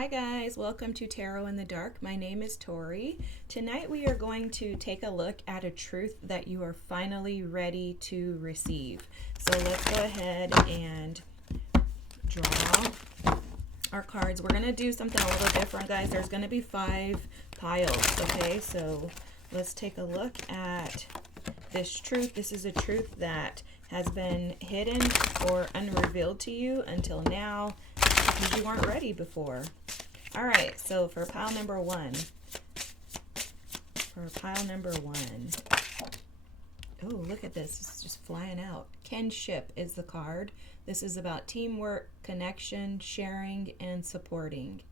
Hi guys, welcome to Tarot in the Dark. My name is Tori. Tonight we are going to take a look at a truth that you are finally ready to receive. So let's go ahead and draw our cards. We're going to do something a little different, guys. There's going to be 5 piles, okay? So let's take a look at this truth. This is a truth that has been hidden or unrevealed to you until now because you weren't ready before. All right, so for pile number 1, oh, look at this. It's just flying out. Kinship is the card. This is about teamwork, connection, sharing, and supporting.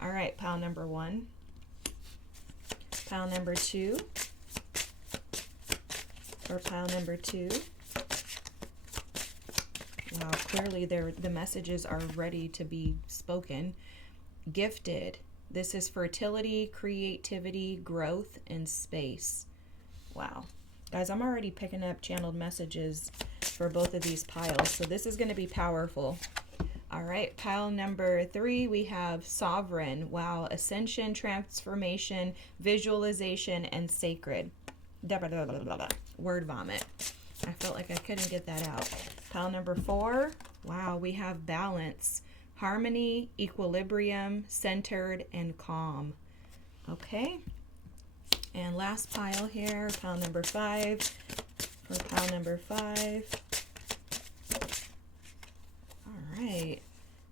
All right, pile number 1. Pile number 2. For pile number 2. Wow, clearly the messages are ready to be spoken. Gifted. This is fertility, creativity, growth, and space. Wow. Guys, I'm already picking up channeled messages for both of these piles, so this is going to be powerful. All right, pile number 3, we have sovereign. Wow, ascension, transformation, visualization, and sacred. Word vomit. I felt like I couldn't get that out. Pile number 4, wow, we have balance, harmony, equilibrium, centered, and calm. Okay. And last pile here, pile number 5. For pile number 5. All right.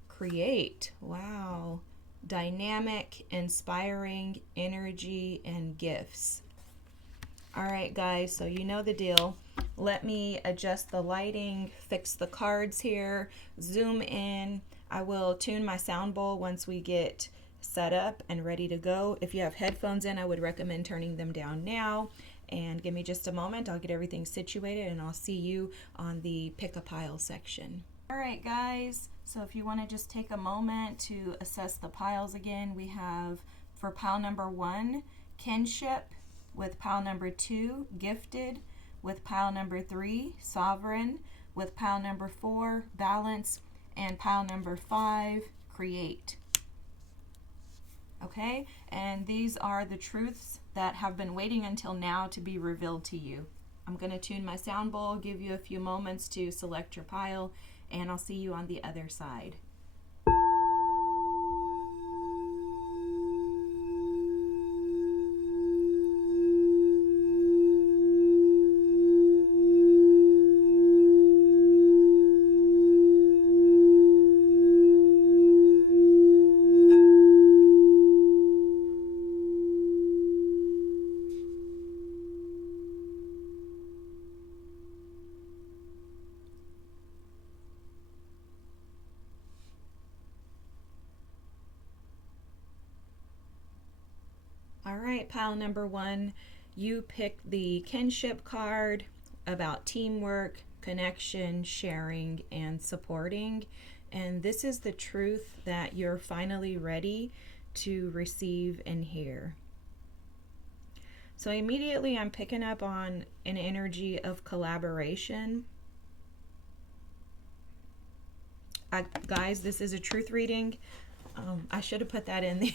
Create. Wow. Dynamic, inspiring, energy, and gifts. All right, guys, so you know the deal. Let me adjust the lighting, fix the cards here, zoom in. I will tune my sound bowl once we get set up and ready to go. If you have headphones in, I would recommend turning them down now. And give me just a moment. I'll get everything situated and I'll see you on the pick a pile section. All right, guys. So if you want to just take a moment to assess the piles again, we have for pile number 1, kinship. With pile number 2, gifted. With pile number 3, sovereign. With pile number 4, balance. And pile number 5, create. Okay, and these are the truths that have been waiting until now to be revealed to you. I'm going to tune my sound bowl, give you a few moments to select your pile, and I'll see you on the other side. All right, pile number 1, you picked the kinship card about teamwork, connection, sharing, and supporting. And this is the truth that you're finally ready to receive and hear. So immediately I'm picking up on an energy of collaboration. Guys, this is a truth reading. I should have put that in the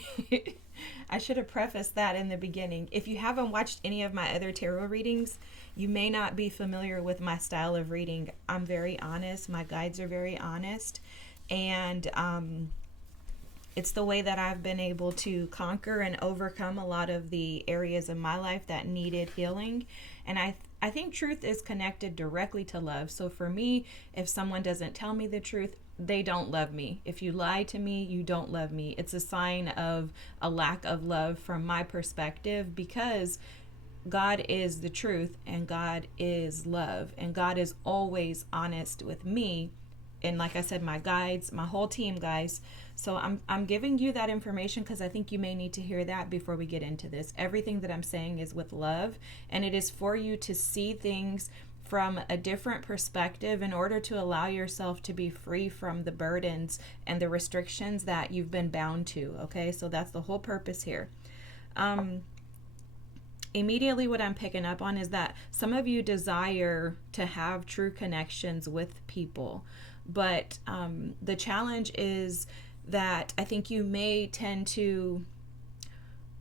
I should have prefaced that in the beginning. If you haven't watched any of my other tarot readings, you may not be familiar with my style of reading. I'm very honest. My guides are very honest. And it's the way that I've been able to conquer and overcome a lot of the areas in my life that needed healing. And I think truth is connected directly to love. So for me, if someone doesn't tell me the truth, they don't love me. If you lie to me, you don't love me. It's a sign of a lack of love from my perspective, because God is the truth and God is love, and God is always honest with me. And like I said, my guides, my whole team, guys. So I'm giving you that information because I think you may need to hear that before we get into this. Everything that I'm saying is with love, and it is for you to see things from a different perspective in order to allow yourself to be free from the burdens and the restrictions that you've been bound to. Okay, so that's the whole purpose here. Immediately what I'm picking up on is that some of you desire to have true connections with people, but the challenge is that I think you may tend to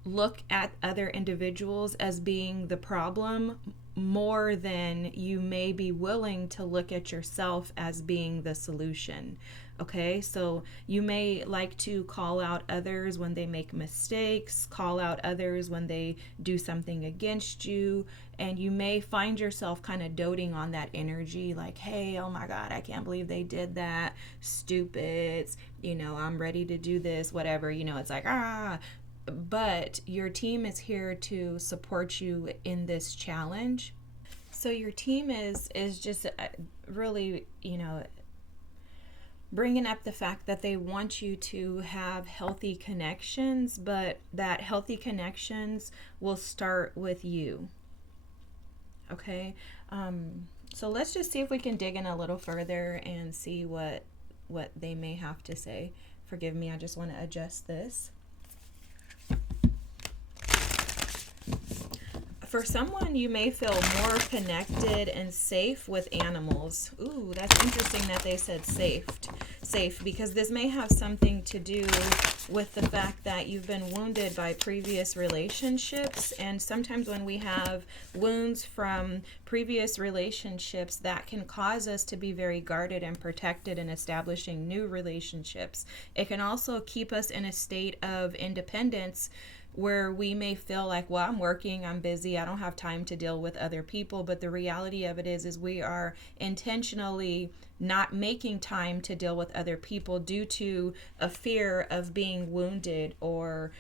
look at other individuals as being the problem more than you may be willing to look at yourself as being the solution. Okay, so you may like to call out others when they make mistakes, call out others when they do something against you, and you may find yourself kind of doting on that energy, like, hey, oh my God, I can't believe they did that, stupids, I'm ready to do this, whatever, it's like, but your team is here to support you in this challenge. So your team is just really, bringing up the fact that they want you to have healthy connections, but that healthy connections will start with you. Okay, so let's just see if we can dig in a little further and see what they may have to say. Forgive me, I just want to adjust this. For someone, you may feel more connected and safe with animals. Ooh, that's interesting that they said safe, because this may have something to do with the fact that you've been wounded by previous relationships. And sometimes when we have wounds from previous relationships, that can cause us to be very guarded and protected in establishing new relationships. It can also keep us in a state of independence, where we may feel like, well, I'm working, I'm busy, I don't have time to deal with other people. But the reality of it is we are intentionally not making time to deal with other people due to a fear of being wounded, or,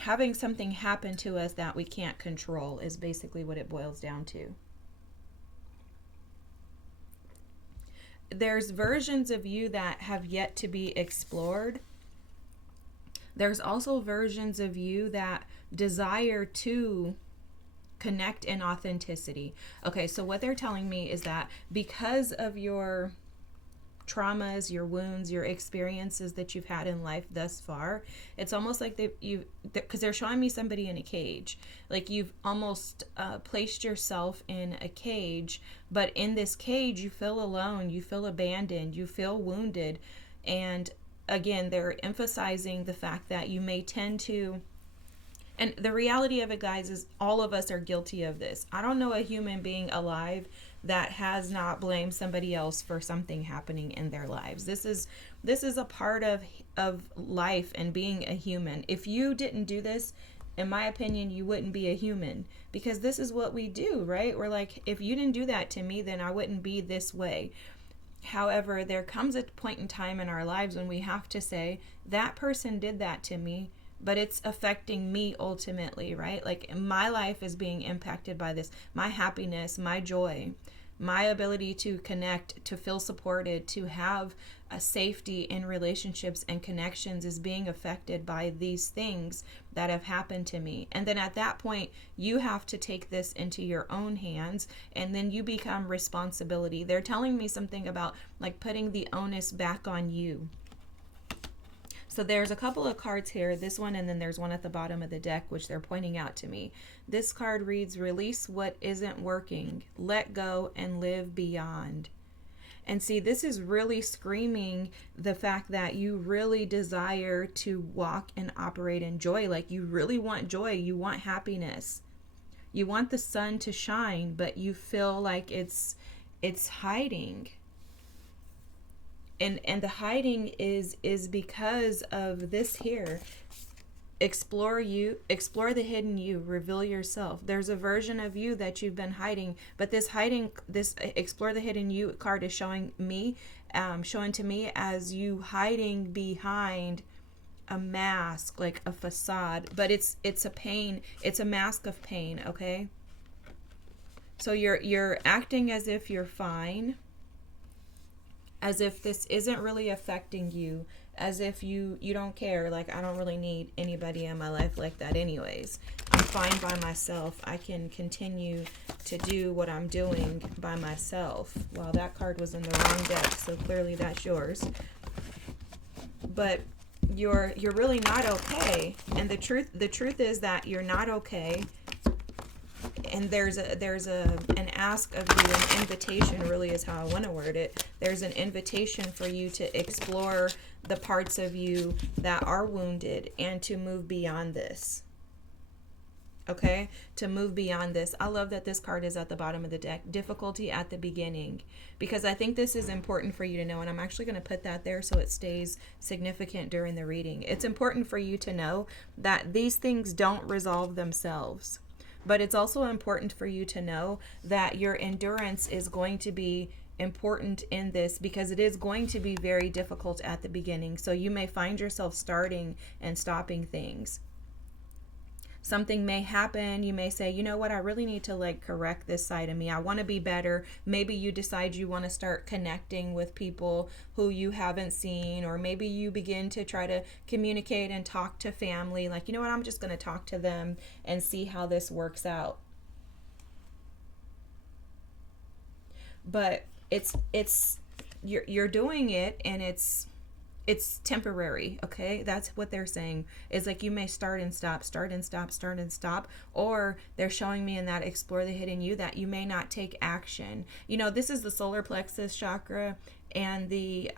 having something happen to us that we can't control, is basically what it boils down to. There's versions of you that have yet to be explored. There's also versions of you that desire to connect in authenticity. Okay, so what they're telling me is that because of your traumas, your wounds, your experiences that you've had in life thus far, it's almost like because they're showing me somebody in a cage. Like you've almost placed yourself in a cage, but in this cage you feel alone, you feel abandoned, you feel wounded. And again, they're emphasizing the fact that you may tend to, and the reality of it, guys, is all of us are guilty of this. I don't know a human being alive that has not blamed somebody else for something happening in their lives. This is a part of life and being a human. If you didn't do this, in my opinion, you wouldn't be a human, because this is what we do, right? We're like, if you didn't do that to me, then I wouldn't be this way. However, there comes a point in time in our lives when we have to say, that person did that to me, but it's affecting me ultimately, right? Like my life is being impacted by this. My happiness, my joy, my ability to connect, to feel supported, to have a safety in relationships and connections is being affected by these things that have happened to me. And then at that point, you have to take this into your own hands, and then you become responsibility. They're telling me something about like putting the onus back on you. So there's a couple of cards here, this one, and then there's one at the bottom of the deck, which they're pointing out to me. This card reads, release what isn't working, let go, and live beyond. And see, this is really screaming the fact that you really desire to walk and operate in joy. Like you really want joy, you want happiness. You want the sun to shine, but you feel like it's hiding. And the hiding is because of this here. Explore the hidden you, reveal yourself. There's a version of you that you've been hiding, but this explore the hidden you card is showing to me as you hiding behind a mask, like a facade, but it's a pain, it's a mask of pain, okay? So you're acting as if you're fine, as if this isn't really affecting you, as if you don't care, like I don't really need anybody in my life like that anyways. I'm fine by myself. I can continue to do what I'm doing by myself. Well, that card was in the wrong deck, so clearly that's yours. But you're really not okay. And the truth is that you're not okay. and there's an ask of you, an invitation really is how I want to word it. There's an invitation for you to explore the parts of you that are wounded and to move beyond this. Okay, to move beyond this. I love that this card is at the bottom of the deck. Difficulty at the beginning, because I think this is important for you to know, and I'm actually going to put that there so it stays significant during the reading. It's important for you to know that these things don't resolve themselves, but it's also important for you to know that your endurance is going to be important in this, because it is going to be very difficult at the beginning. So you may find yourself starting and stopping things. Something may happen. You may say, you know what, I really need to like correct this side of me. I want to be better. Maybe you decide you want to start connecting with people who you haven't seen, or maybe you begin to try to communicate and talk to family. Like, you know what, I'm just going to talk to them and see how this works out. But you're doing it, and it's temporary. Okay, that's what they're saying, is like you may start and stop, or they're showing me in that explore the hidden you that you may not take action. You know, this is the solar plexus chakra and the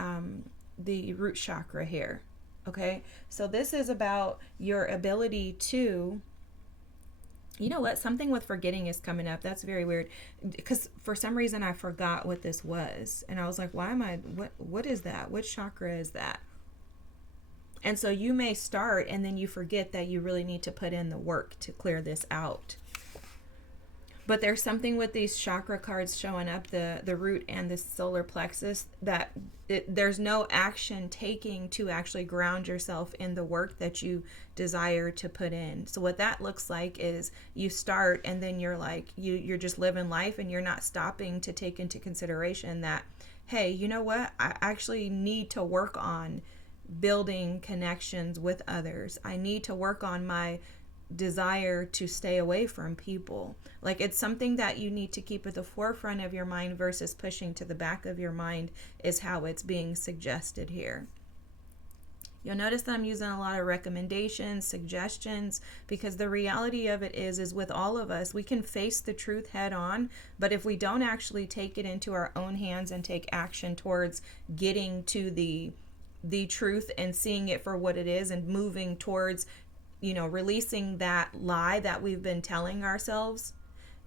root chakra here. Okay, so this is about your ability to, you know what, something with forgetting is coming up. That's very weird, because for some reason I forgot what this was, and I was like, what is that? Which chakra is that? And so you may start and then you forget that you really need to put in the work to clear this out. But there's something with these chakra cards showing up, the root and the solar plexus, that there's no action taking to actually ground yourself in the work that you desire to put in. So what that looks like is you start, and then you're like, you're just living life, and you're not stopping to take into consideration that, hey, you know what, I actually need to work on building connections with others. I need to work on my desire to stay away from people. Like, it's something that you need to keep at the forefront of your mind versus pushing to the back of your mind, is how it's being suggested here. You'll notice that I'm using a lot of recommendations, suggestions, because the reality of it is with all of us, we can face the truth head on, but if we don't actually take it into our own hands and take action towards getting to the truth and seeing it for what it is, and moving towards, you know, releasing that lie that we've been telling ourselves,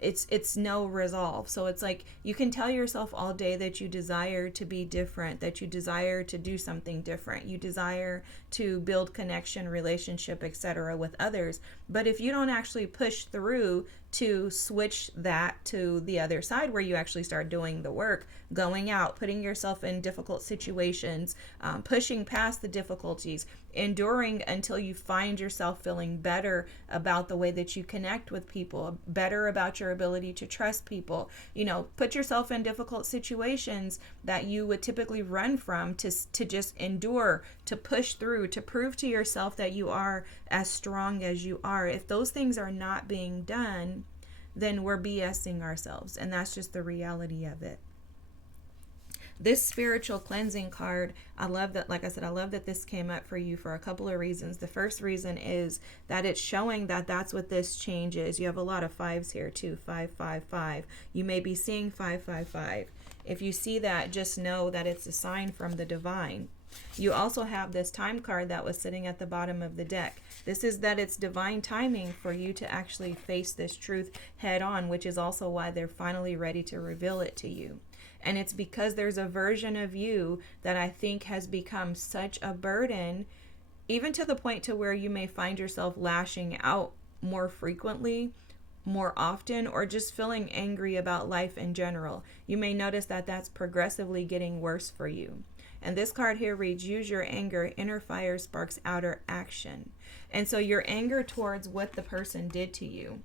it's no resolve. So it's like, you can tell yourself all day that you desire to be different, that you desire to do something different, you desire to build connection, relationship, etc. with others. But if you don't actually push through to switch that to the other side, where you actually start doing the work, going out, putting yourself in difficult situations, pushing past the difficulties, enduring until you find yourself feeling better about the way that you connect with people, better about your ability to trust people, you know, put yourself in difficult situations that you would typically run from, to just endure, to push through, to prove to yourself that you are as strong as you are. If those things are not being done, then we're BSing ourselves, and that's just the reality of it. This spiritual cleansing card, I love that, like I said, I love that this came up for you for a couple of reasons. The first reason is that it's showing that that's what this change is. You have a lot of fives here too, 555. You may be seeing 555. If you see that, just know that it's a sign from the divine. You also have this time card that was sitting at the bottom of the deck. This is that it's divine timing for you to actually face this truth head on, which is also why they're finally ready to reveal it to you. And it's because there's a version of you that I think has become such a burden, even to the point to where you may find yourself lashing out more frequently, more often, or just feeling angry about life in general. You may notice that that's progressively getting worse for you. And this card here reads, use your anger, inner fire sparks outer action. And so your anger towards what the person did to you,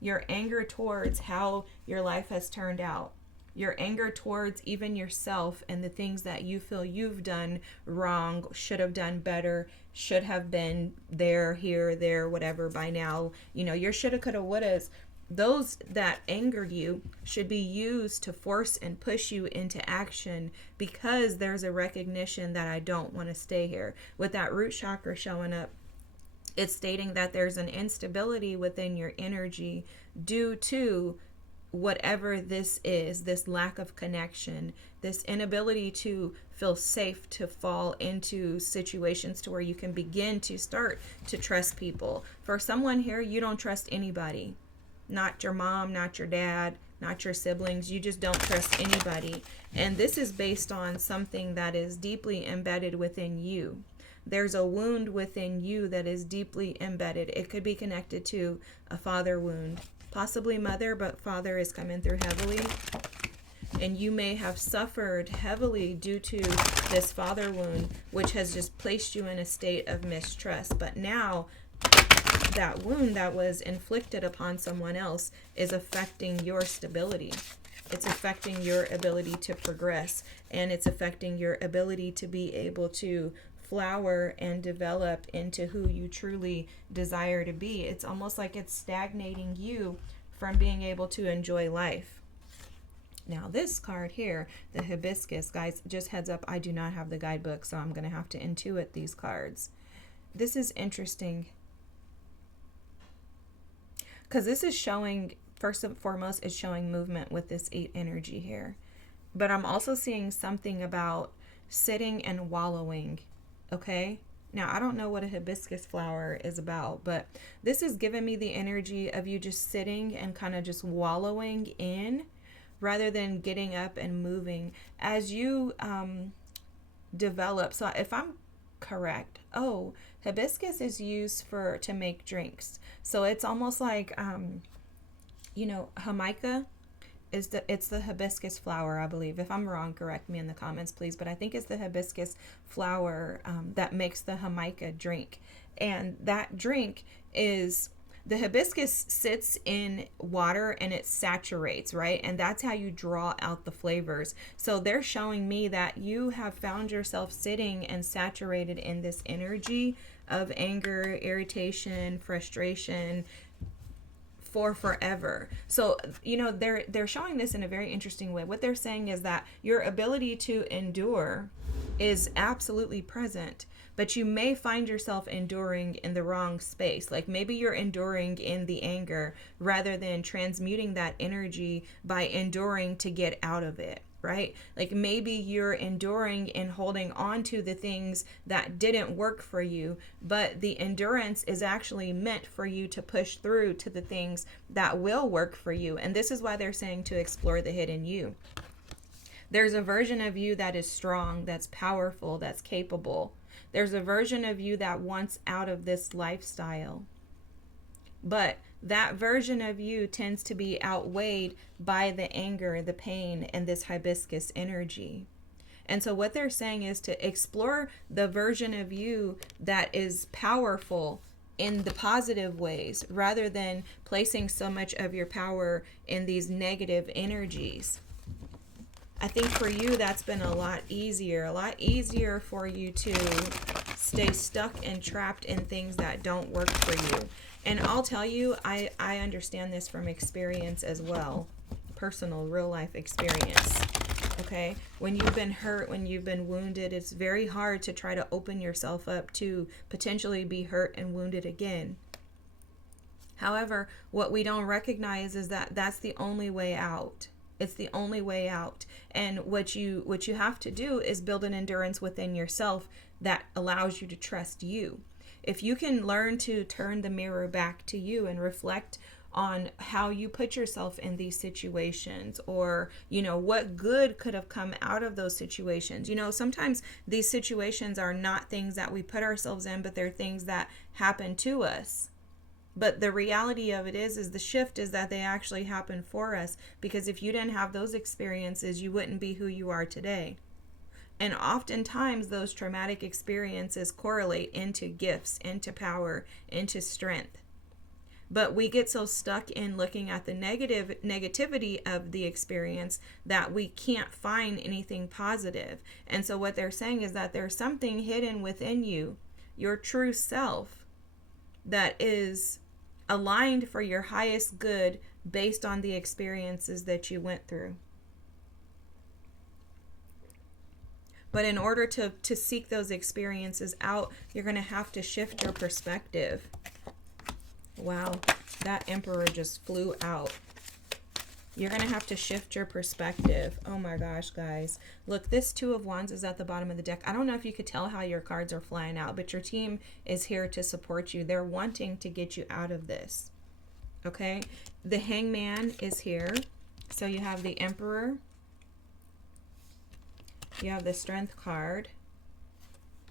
your anger towards how your life has turned out, your anger towards even yourself and the things that you feel you've done wrong, should have done better, should have been there, here, there, whatever by now. You know, your shoulda, coulda, wouldas. Those that angered you should be used to force and push you into action, because there's a recognition that I don't want to stay here. With that root chakra showing up, It's stating that there's an instability within your energy due to whatever this is, this lack of connection, this inability to feel safe to fall into situations to where you can begin to start to trust people. For someone here, you don't trust anybody. Not your mom, not your dad, not your siblings. You just don't trust anybody. And this is based on something that is deeply embedded within you. There's a wound within you that is deeply embedded. It could be connected to a father wound, possibly mother, but father is coming through heavily. And you may have suffered heavily due to this father wound, which has just placed you in a state of mistrust. But now that wound that was inflicted upon someone else is affecting your stability. It's affecting your ability to progress, and it's affecting your ability to be able to flower and develop into who you truly desire to be. It's almost like it's stagnating you from being able to enjoy life. Now this card here, the hibiscus, guys, just heads up, I do not have the guidebook, so I'm going to have to intuit these cards. This is interesting because this is showing, first and foremost, is showing movement with this 8 energy here. But I'm also seeing something about sitting and wallowing. Okay, now I don't know what a hibiscus flower is about, but this is giving me the energy of you just sitting and kind of just wallowing in rather than getting up and moving as you develop. So if I'm correct, hibiscus is used to make drinks. So it's almost like Jamaica it's the hibiscus flower, I believe. If I'm wrong, correct me in the comments, please. But I think it's the hibiscus flower that makes the Jamaica drink. And that drink is, the hibiscus sits in water and it saturates, right? And that's how you draw out the flavors. So they're showing me that you have found yourself sitting and saturated in this energy of anger, irritation, frustration, for forever. So, they're showing this in a very interesting way. What they're saying is that your ability to endure is absolutely present, but you may find yourself enduring in the wrong space. Like maybe you're enduring in the anger rather than transmuting that energy by enduring to get out of it. Right? Like maybe you're enduring and holding on to the things that didn't work for you, but the endurance is actually meant for you to push through to the things that will work for you. And this is why they're saying to explore the hidden you. There's a version of you that is strong, that's powerful, that's capable. There's a version of you that wants out of this lifestyle. But that version of you tends to be outweighed by the anger, the pain, and this hibiscus energy. And so what they're saying is to explore the version of you that is powerful in the positive ways rather than placing so much of your power in these negative energies. I think for you that's been a lot easier for you to stay stuck and trapped in things that don't work for you. And I'll tell you, I understand this from experience as well, personal, real life experience. Okay, when you've been hurt, when you've been wounded, it's very hard to try to open yourself up to potentially be hurt and wounded again. However, what we don't recognize is that that's the only way out. It's the only way out. And what you have to do is build an endurance within yourself that allows you to trust you. If you can learn to turn the mirror back to you and reflect on how you put yourself in these situations, or, what good could have come out of those situations. Sometimes these situations are not things that we put ourselves in, but they're things that happen to us. But the reality of it is the shift is that they actually happen for us, because if you didn't have those experiences, you wouldn't be who you are today. And oftentimes those traumatic experiences correlate into gifts, into power, into strength. But we get so stuck in looking at the negativity of the experience that we can't find anything positive. And so what they're saying is that there's something hidden within you, your true self, that is aligned for your highest good based on the experiences that you went through. But in order to seek those experiences out, you're going to have to shift your perspective. Wow, that Emperor just flew out. You're going to have to shift your perspective. Oh my gosh, guys. Look, this Two of Wands is at the bottom of the deck. I don't know if you could tell how your cards are flying out, but your team is here to support you. They're wanting to get you out of this. Okay? The Hangman is here. So you have the Emperor. You have the Strength card.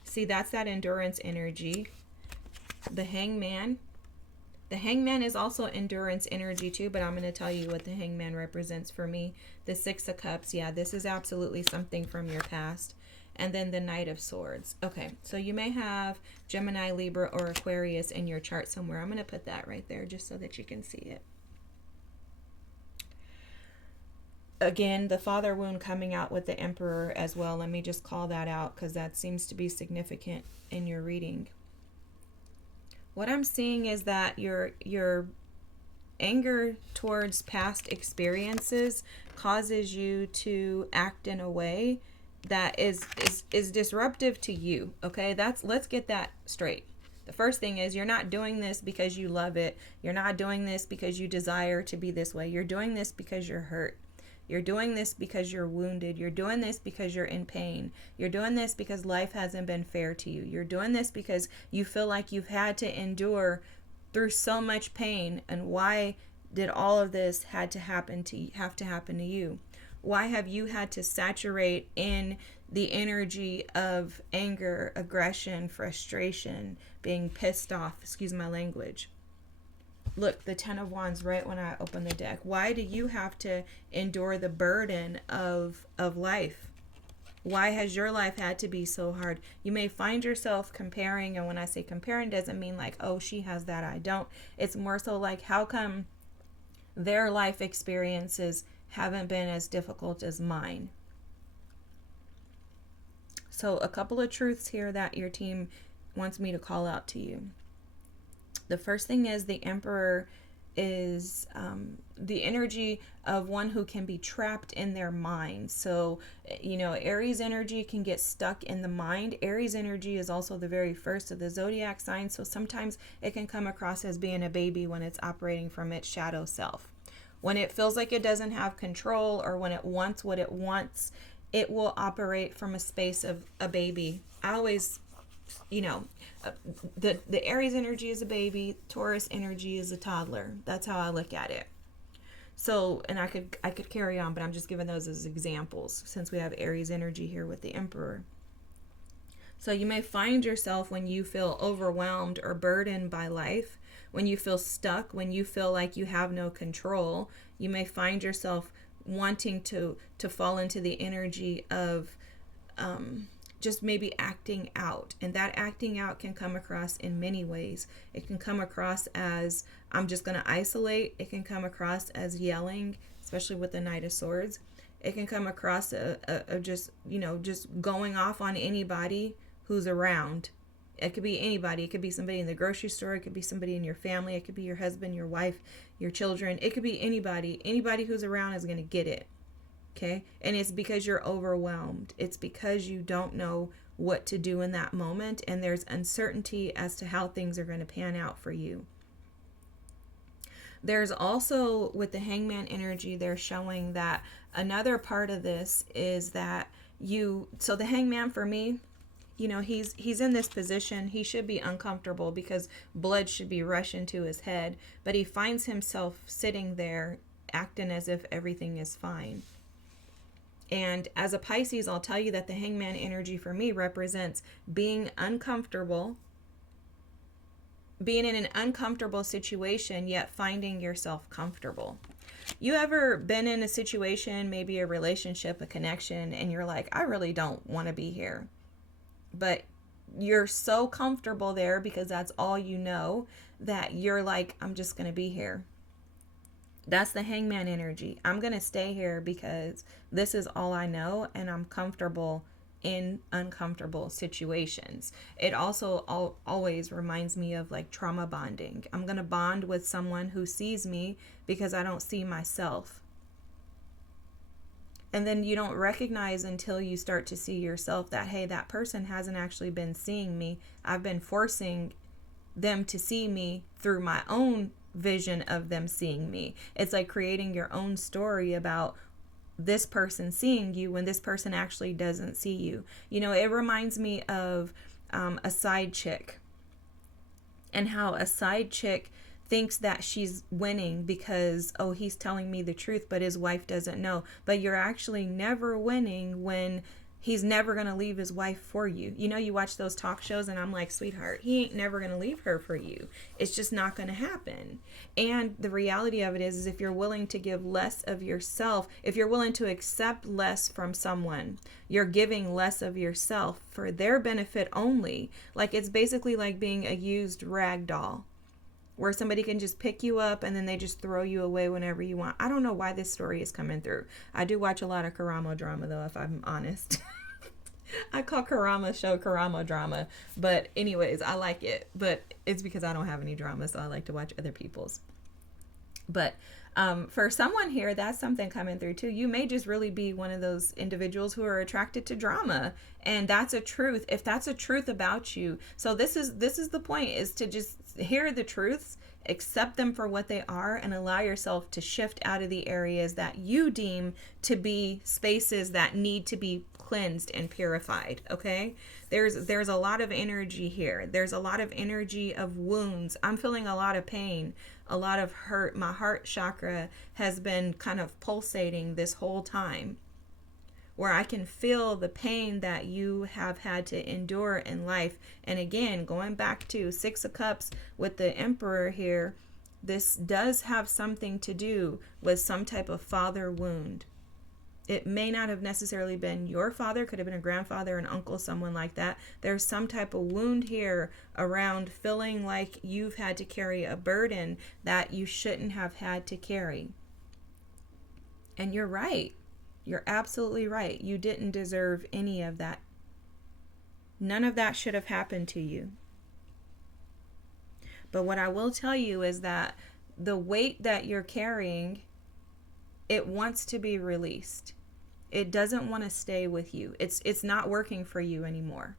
See, that's that endurance energy. The Hangman. The Hangman is also endurance energy too, but I'm going to tell you what the Hangman represents for me. The Six of Cups, yeah, this is absolutely something from your past. And then the Knight of Swords. Okay, so you may have Gemini, Libra, or Aquarius in your chart somewhere. I'm going to put that right there just so that you can see it. Again, the father wound coming out with the Emperor as well. Let me just call that out because that seems to be significant in your reading. What I'm seeing is that your anger towards past experiences causes you to act in a way that is disruptive to you. Okay, let's get that straight. The first thing is you're not doing this because you love it. You're not doing this because you desire to be this way. You're doing this because you're hurt. You're doing this because you're wounded. You're doing this because you're in pain. You're doing this because life hasn't been fair to you. You're doing this because you feel like you've had to endure through so much pain. And why did all of this have to happen to you? Why have you had to saturate in the energy of anger, aggression, frustration, being pissed off? Excuse my language. Look, the Ten of Wands right when I open the deck. Why do you have to endure the burden of life? Why has your life had to be so hard? You may find yourself comparing, and when I say comparing, doesn't mean like, oh, she has that, I don't. It's more so like, how come their life experiences haven't been as difficult as mine? So a couple of truths here that your team wants me to call out to you. The first thing is the Emperor is the energy of one who can be trapped in their mind. So, Aries energy can get stuck in the mind. Aries energy is also the very first of the zodiac signs. So sometimes it can come across as being a baby when it's operating from its shadow self. When it feels like it doesn't have control, or when it wants what it wants, it will operate from a space of a baby. I always, the Aries energy is a baby, Taurus energy is a toddler. That's how I look at it. So, and I could carry on, but I'm just giving those as examples since we have Aries energy here with the Emperor. So you may find yourself, when you feel overwhelmed or burdened by life, when you feel stuck, when you feel like you have no control, you may find yourself wanting to fall into the energy of just maybe acting out. And that acting out can come across in many ways. It can come across as, I'm just going to isolate. It can come across as yelling, especially with the Knight of Swords. It can come across just going off on anybody who's around. It could be anybody. It could be somebody in the grocery store. It could be somebody in your family. It could be your husband, your wife, your children. It could be anybody. Anybody who's around is going to get it. Okay? And it's because you're overwhelmed. It's because you don't know what to do in that moment, and there's uncertainty as to how things are going to pan out for you. There's also, with the Hangman energy, they're showing that another part of this is that so the Hangman for me, he's in this position. He should be uncomfortable because blood should be rushing to his head, but he finds himself sitting there acting as if everything is fine. And as a Pisces, I'll tell you that the Hangman energy for me represents being uncomfortable, being in an uncomfortable situation, yet finding yourself comfortable. You ever been in a situation, maybe a relationship, a connection, and you're like, I really don't want to be here. But you're so comfortable there because that's all you know, that you're like, I'm just going to be here. That's the Hangman energy. I'm going to stay here because this is all I know, and I'm comfortable in uncomfortable situations. It also always reminds me of like trauma bonding. I'm going to bond with someone who sees me because I don't see myself. And then you don't recognize until you start to see yourself that, hey, that person hasn't actually been seeing me. I've been forcing them to see me through my own vision of them seeing me. It's like creating your own story about this person seeing you when this person actually doesn't see you. You know, it reminds me of a side chick, and how a side chick thinks that she's winning because, oh, he's telling me the truth, but his wife doesn't know. But you're actually never winning when he's never going to leave his wife for you. You know, you watch those talk shows and I'm like, sweetheart, he ain't never going to leave her for you. It's just not going to happen. And the reality of it is if you're willing to give less of yourself, if you're willing to accept less from someone, you're giving less of yourself for their benefit only. Like, it's basically like being a used rag doll, where somebody can just pick you up and then they just throw you away whenever you want. I don't know why this story is coming through. I do watch a lot of Karamo drama, though, if I'm honest. I call Karama show Karamo drama. But anyways, I like it. But it's because I don't have any drama, so I like to watch other people's. But for someone here, that's something coming through too. You may just really be one of those individuals who are attracted to drama, and that's a truth. If that's a truth about you, so this is the point, is to just hear the truths, accept them for what they are, and allow yourself to shift out of the areas that you deem to be spaces that need to be cleansed and purified. Okay, there's a lot of energy here. There's a lot of energy of wounds. I'm feeling a lot of pain, a lot of hurt. My heart chakra has been kind of pulsating this whole time, where I can feel the pain that you have had to endure in life. And again, going back to Six of Cups with the Emperor here, this does have something to do with some type of father wound. It may not have necessarily been your father, could have been a grandfather, an uncle, someone like that. There's some type of wound here around feeling like you've had to carry a burden that you shouldn't have had to carry. And you're right. You're absolutely right. You didn't deserve any of that. None of that should have happened to you. But what I will tell you is that the weight that you're carrying, it wants to be released. It doesn't want to stay with you. It's not working for you anymore.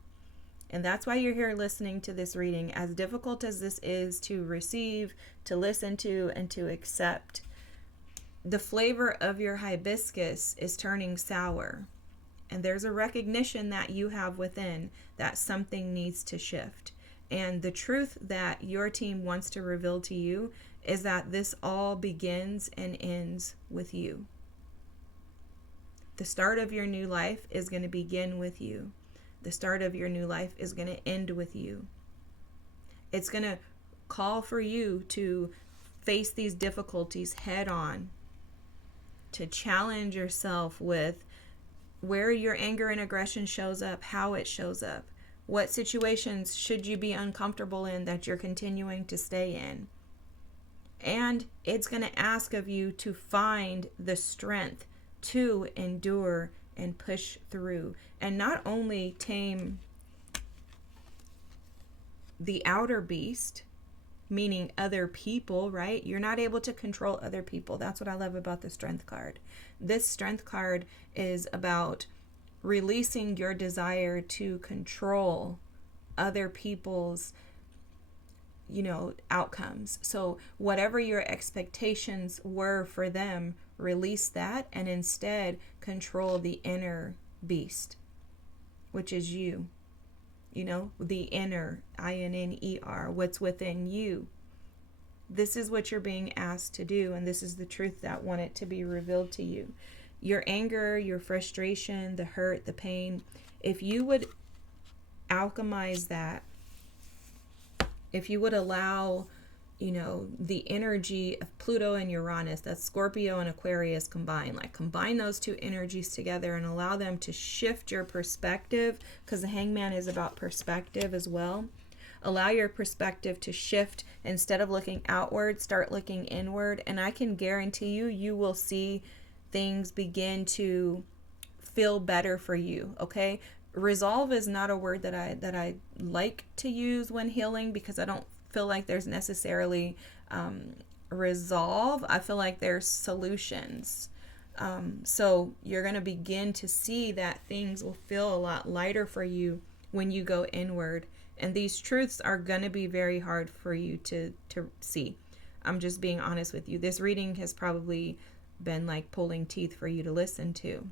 And that's why you're here listening to this reading. As difficult as this is to receive, to listen to, and to accept, the flavor of your hibiscus is turning sour. And there's a recognition that you have within that something needs to shift. And the truth that your team wants to reveal to you is that this all begins and ends with you. The start of your new life is going to begin with you. The start of your new life is going to end with you. It's going to call for you to face these difficulties head on, to challenge yourself with where your anger and aggression shows up, how it shows up, what situations should you be uncomfortable in that you're continuing to stay in. And it's going to ask of you to find the strength to endure and push through, and not only tame the outer beast, meaning other people, right? You're not able to control other people. That's what I love about the Strength card. This Strength card is about releasing your desire to control other people's, outcomes. So whatever your expectations were for them, release that and instead control the inner beast, which is you. The inner, INNER, what's within you. This is what you're being asked to do, and this is the truth that wanted to be revealed to you. Your anger, your frustration, the hurt, the pain, if you would alchemize that, if you would allow, the energy of Pluto and Uranus, that's Scorpio and Aquarius combined, combine those two energies together and allow them to shift your perspective, because the Hangman is about perspective as well. Allow your perspective to shift. Instead of looking outward, start looking inward, and I can guarantee you will see things begin to feel better for you. Okay, resolve is not a word that I like to use when healing, because I don't feel like there's necessarily resolve. I feel like there's solutions. So you're going to begin to see that things will feel a lot lighter for you when you go inward. And these truths are going to be very hard for you to see. I'm just being honest with you. This reading has probably been like pulling teeth for you to listen to.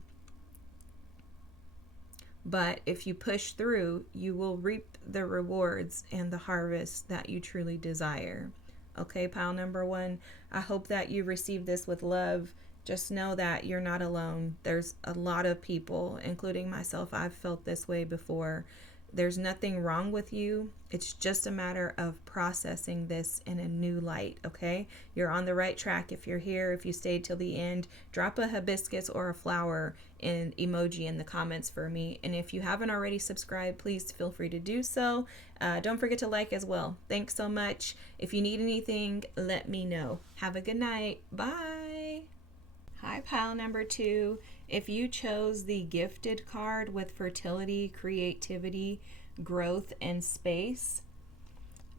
But if you push through, you will reap the rewards and the harvest that you truly desire. Okay, pile number one, I hope that you receive this with love. Just know that you're not alone. There's a lot of people, including myself, I've felt this way before. There's nothing wrong with you. It's just a matter of processing this in a new light, okay? You're on the right track if you're here. If you stayed till the end, drop a hibiscus or a flower in emoji in the comments for me. And if you haven't already subscribed, please feel free to do so. Don't forget to like as well. Thanks so much. If you need anything, let me know. Have a good night. Bye. Hi, pile number two. If you chose the gifted card with fertility, creativity, growth, and space,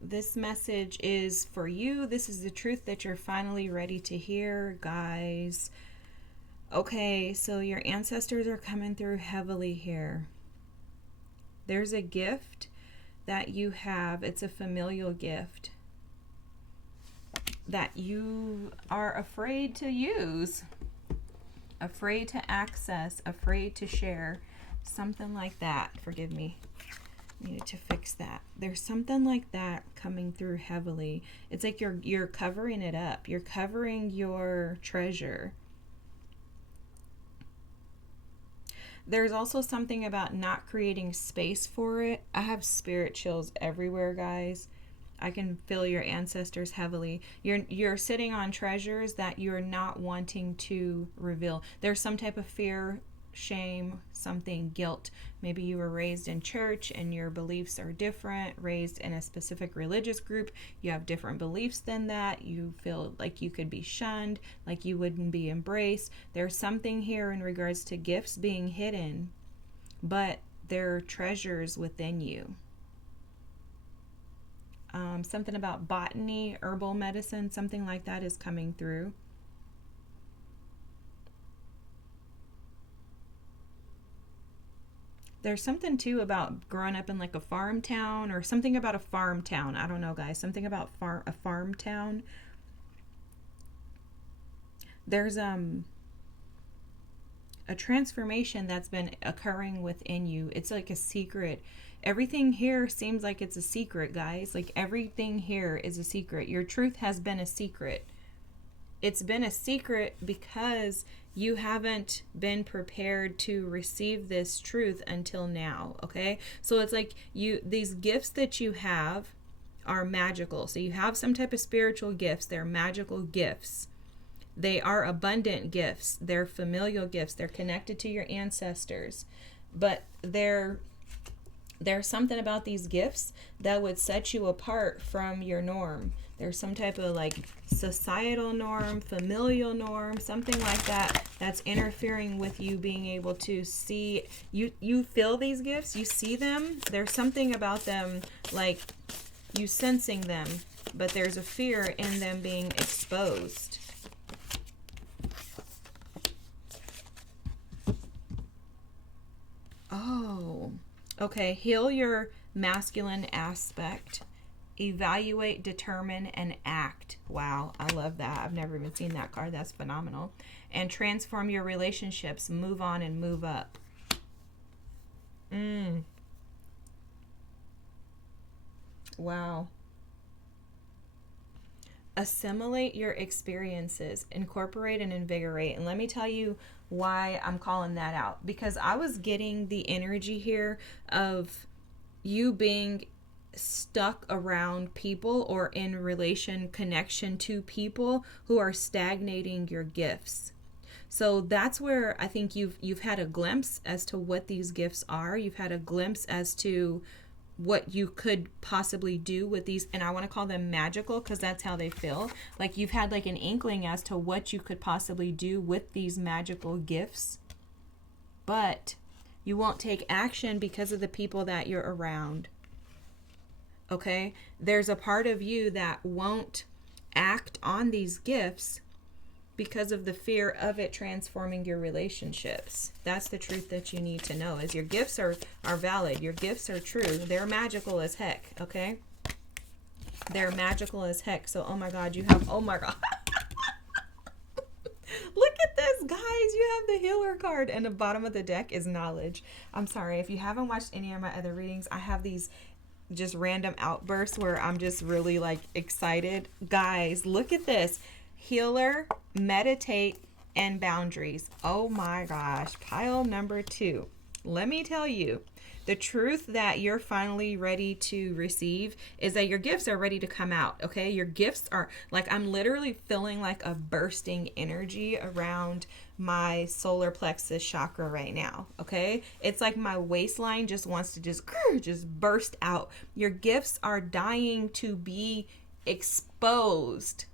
this message is for you. This is the truth that you're finally ready to hear, guys. Okay, so your ancestors are coming through heavily here. There's a gift that you have. It's a familial gift that you are afraid to use. Afraid to access, afraid to share, something like that. Forgive me. Needed to fix that. There's something like that coming through heavily. It's like you're covering it up. You're covering your treasure. There's also something about not creating space for it. I have spirit chills everywhere, guys. I can feel your ancestors heavily. You're sitting on treasures that you're not wanting to reveal. There's some type of fear, shame, something, guilt. Maybe you were raised in church and your beliefs are different, raised in a specific religious group. You have different beliefs than that. You feel like you could be shunned, like you wouldn't be embraced. There's something here in regards to gifts being hidden, but there are treasures within you. Something about botany, herbal medicine, something like that is coming through. There's something too about growing up in like a farm town, or something about a farm town. I don't know, guys. Something about a farm town. There's a transformation that's been occurring within you. It's like a secret. Everything here seems like it's a secret, guys. Like everything here is a secret. Your truth has been a secret. It's been a secret because you haven't been prepared to receive this truth until now, okay? So it's like these gifts that you have are magical. So you have some type of spiritual gifts. They're magical gifts. They are abundant gifts. They're familial gifts. They're connected to your ancestors. But there's something about these gifts that would set you apart from your norm. There's some type of like societal norm, familial norm, something like that that's interfering with you being able to see. You feel these gifts, you see them. There's something about them, like you sensing them, but there's a fear in them being exposed. Oh, okay. Heal your masculine aspect. Evaluate, determine, and act. Wow, I love that. I've never even seen that card. That's phenomenal. And transform your relationships. Move on and move up. Wow. Assimilate your experiences. Incorporate and invigorate. And let me tell you why I'm calling that out. Because I was getting the energy here of you being stuck around people or in connection to people who are stagnating your gifts. So that's where I think you've had a glimpse as to what these gifts are. You've had a glimpse as to what you could possibly do with these, and I want to call them magical because that's how they feel. Like you've had like an inkling as to what you could possibly do with these magical gifts, but you won't take action because of the people that you're around. Okay, there's a part of you that won't act on these gifts because of the fear of it transforming your relationships. That's the truth that you need to know, is your gifts are valid. Your gifts are true. They're magical as heck, okay? They're magical as heck. So, oh my God, you have, oh my God. Look at this, guys. You have the healer card, and the bottom of the deck is knowledge. I'm sorry. If you haven't watched any of my other readings, I have these just random outbursts where I'm just really like excited. Guys, look at this. Healer, meditate, and boundaries. Oh my gosh. Pile number 2. Let me tell you, the truth that you're finally ready to receive is that your gifts are ready to come out, okay? Your gifts are, like, I'm literally feeling like a bursting energy around my solar plexus chakra right now, okay? It's like my waistline just wants to just burst out. Your gifts are dying to be exposed,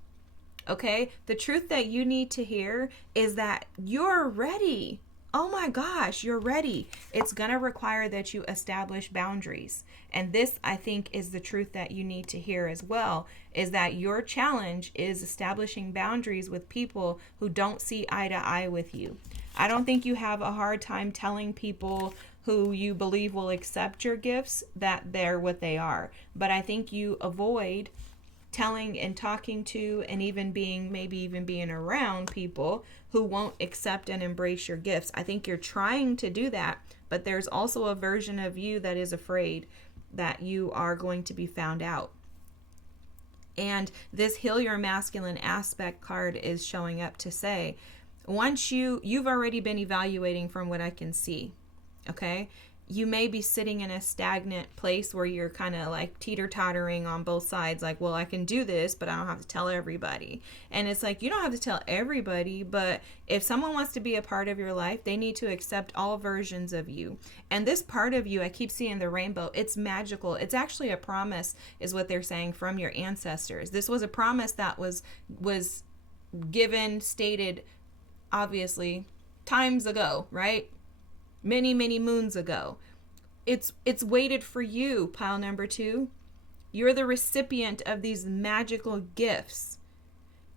okay? The truth that you need to hear is that you're ready. Oh my gosh, you're ready. It's going to require that you establish boundaries. And this, I think, is the truth that you need to hear as well, is that your challenge is establishing boundaries with people who don't see eye to eye with you. I don't think you have a hard time telling people who you believe will accept your gifts that they're what they are. But I think you avoid telling and talking to and maybe even being around people who won't accept and embrace your gifts. I think you're trying to do that, but there's also a version of you that is afraid that you are going to be found out. And this Heal Your Masculine Aspect card is showing up to say, once you've already been evaluating from what I can see, okay? You may be sitting in a stagnant place where you're kind of like teeter-tottering on both sides, like, well, I can do this, but I don't have to tell everybody. And it's like, you don't have to tell everybody, but if someone wants to be a part of your life, they need to accept all versions of you. And this part of you, I keep seeing the rainbow. It's magical. It's actually a promise, is what they're saying, from your ancestors. This was a promise that was given, stated, obviously, times ago, right? Many, many moons ago. It's waited for you, pile number 2. You're the recipient of these magical gifts.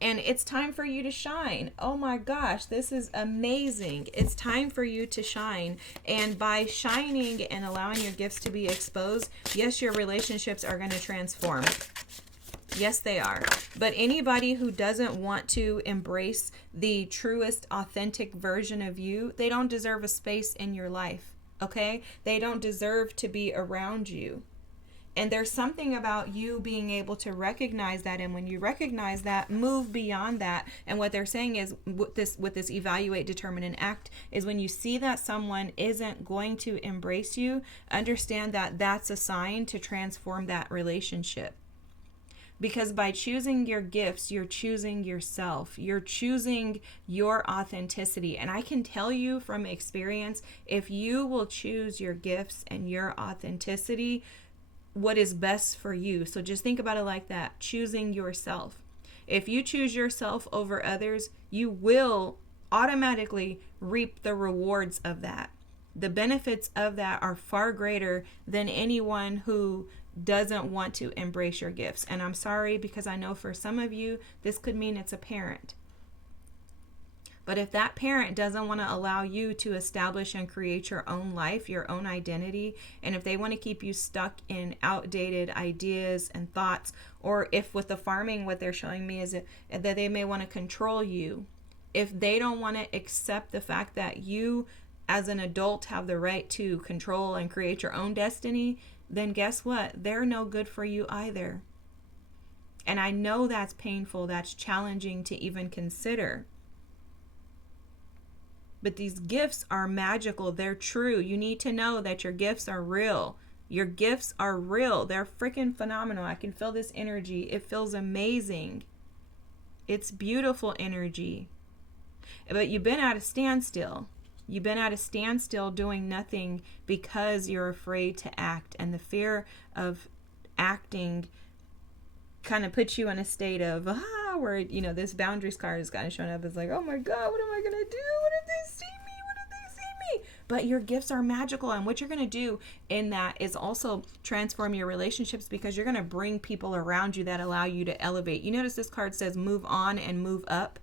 And it's time for you to shine. Oh my gosh, this is amazing. It's time for you to shine. And by shining and allowing your gifts to be exposed, yes, your relationships are going to transform. Yes, they are. But anybody who doesn't want to embrace the truest, authentic version of you, they don't deserve a space in your life, okay? They don't deserve to be around you. And there's something about you being able to recognize that. And when you recognize that, move beyond that. And what they're saying is, with this evaluate, determine, and act, is when you see that someone isn't going to embrace you, understand that that's a sign to transform that relationship. Because by choosing your gifts, you're choosing yourself. You're choosing your authenticity. And I can tell you from experience, if you will choose your gifts and your authenticity, what is best for you. So just think about it like that, choosing yourself. If you choose yourself over others, you will automatically reap the rewards of that. The benefits of that are far greater than anyone who doesn't want to embrace your gifts. And I'm sorry, because I know for some of you, this could mean it's a parent. But if that parent doesn't want to allow you to establish and create your own life, your own identity, and if they want to keep you stuck in outdated ideas and thoughts, or if with the farming, what they're showing me is that they may want to control you, if they don't want to accept the fact that you as an adult have the right to control and create your own destiny, then guess what? They're no good for you either. And I know that's painful, that's challenging to even consider. But these gifts are magical. They're true. You need to know that your gifts are real. Your gifts are real. They're freaking phenomenal. I can feel this energy. It feels amazing. It's beautiful energy. But you've been at a standstill. You've been at a standstill doing nothing because you're afraid to act. And the fear of acting kind of puts you in a state of, where, this boundaries card is kind of showing up. It's like, oh my God, what am I going to do? What if they see me? What if they see me? But your gifts are magical. And what you're going to do in that is also transform your relationships, because you're going to bring people around you that allow you to elevate. You notice this card says move on and move up.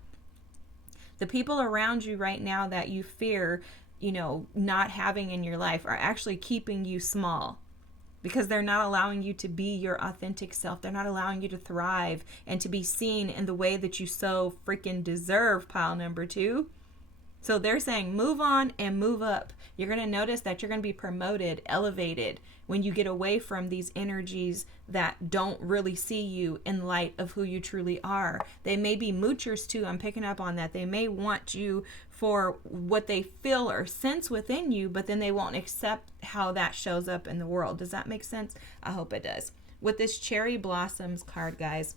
The people around you right now that you fear, not having in your life are actually keeping you small, because they're not allowing you to be your authentic self. They're not allowing you to thrive and to be seen in the way that you so freaking deserve, pile number 2. So they're saying move on and move up. You're going to notice that you're going to be promoted, elevated when you get away from these energies that don't really see you in light of who you truly are. They may be moochers too. I'm picking up on that. They may want you for what they feel or sense within you, but then they won't accept how that shows up in the world. Does that make sense? I hope it does. With this cherry blossoms card, guys,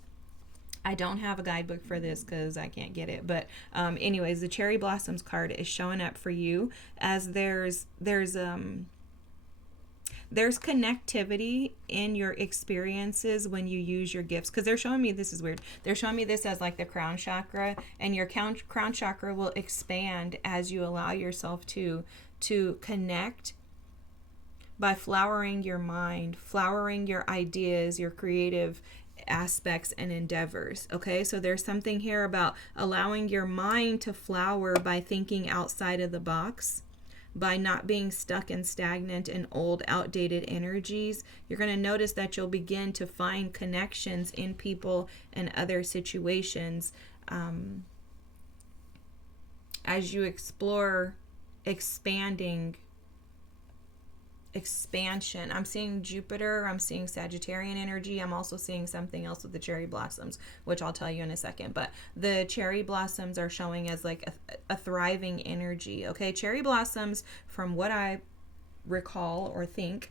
I don't have a guidebook for this because I can't get it. But anyways, the cherry blossoms card is showing up for you as there's connectivity in your experiences when you use your gifts. Because they're showing me, this is weird, they're showing me this as like the crown chakra, and your crown chakra will expand as you allow yourself to connect by flowering your mind, flowering your ideas, your creative aspects and endeavors. Okay, so there's something here about allowing your mind to flower by thinking outside of the box, by not being stuck and stagnant in old, outdated energies. You're going to notice that you'll begin to find connections in people and other situations as you explore expansion. I'm seeing Jupiter, I'm seeing Sagittarian energy. I'm also seeing something else with the cherry blossoms, which I'll tell you in a second. But the cherry blossoms are showing as like a thriving energy. Okay, cherry blossoms, from what I recall or think,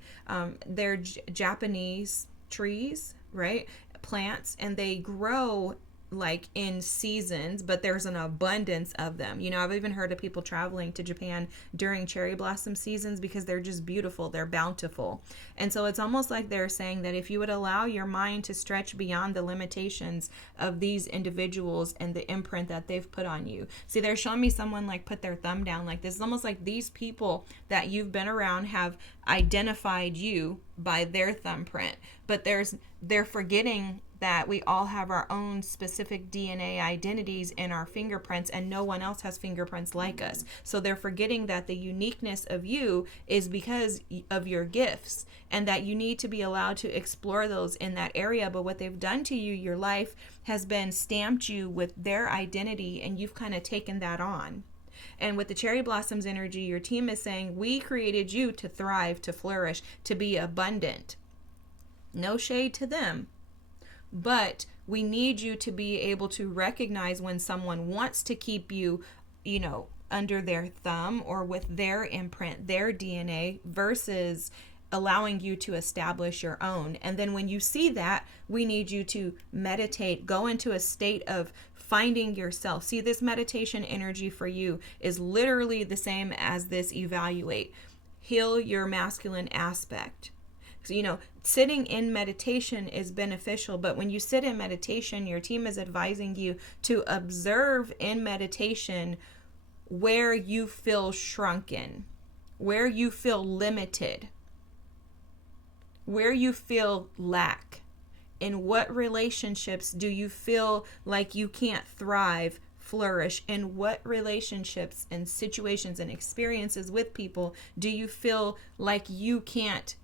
they're Japanese trees, right? Plants, and they grow like in seasons, but there's an abundance of them. I've even heard of people traveling to Japan during cherry blossom seasons because they're just beautiful, they're bountiful. And so it's almost like they're saying that if you would allow your mind to stretch beyond the limitations of these individuals and the imprint that they've put on you. See, they're showing me someone like put their thumb down like this. It's almost like these people that you've been around have identified you by their thumbprint, but they're forgetting that we all have our own specific DNA identities in our fingerprints, and no one else has fingerprints like us. So they're forgetting that the uniqueness of you is because of your gifts, and that you need to be allowed to explore those in that area. But what they've done to you, your life has been stamped you with their identity, and you've kind of taken that on. And with the cherry blossoms energy, your team is saying, we created you to thrive, to flourish, to be abundant. No shade to them. But we need you to be able to recognize when someone wants to keep you, under their thumb or with their imprint, their DNA, versus allowing you to establish your own. And then when you see that, we need you to meditate, go into a state of finding yourself. See, this meditation energy for you is literally the same as this evaluate. Heal your masculine aspect. So, sitting in meditation is beneficial, but when you sit in meditation, your team is advising you to observe in meditation where you feel shrunken, where you feel limited, where you feel lack. In what relationships do you feel like you can't thrive, flourish? In what relationships and situations and experiences with people do you feel like you can't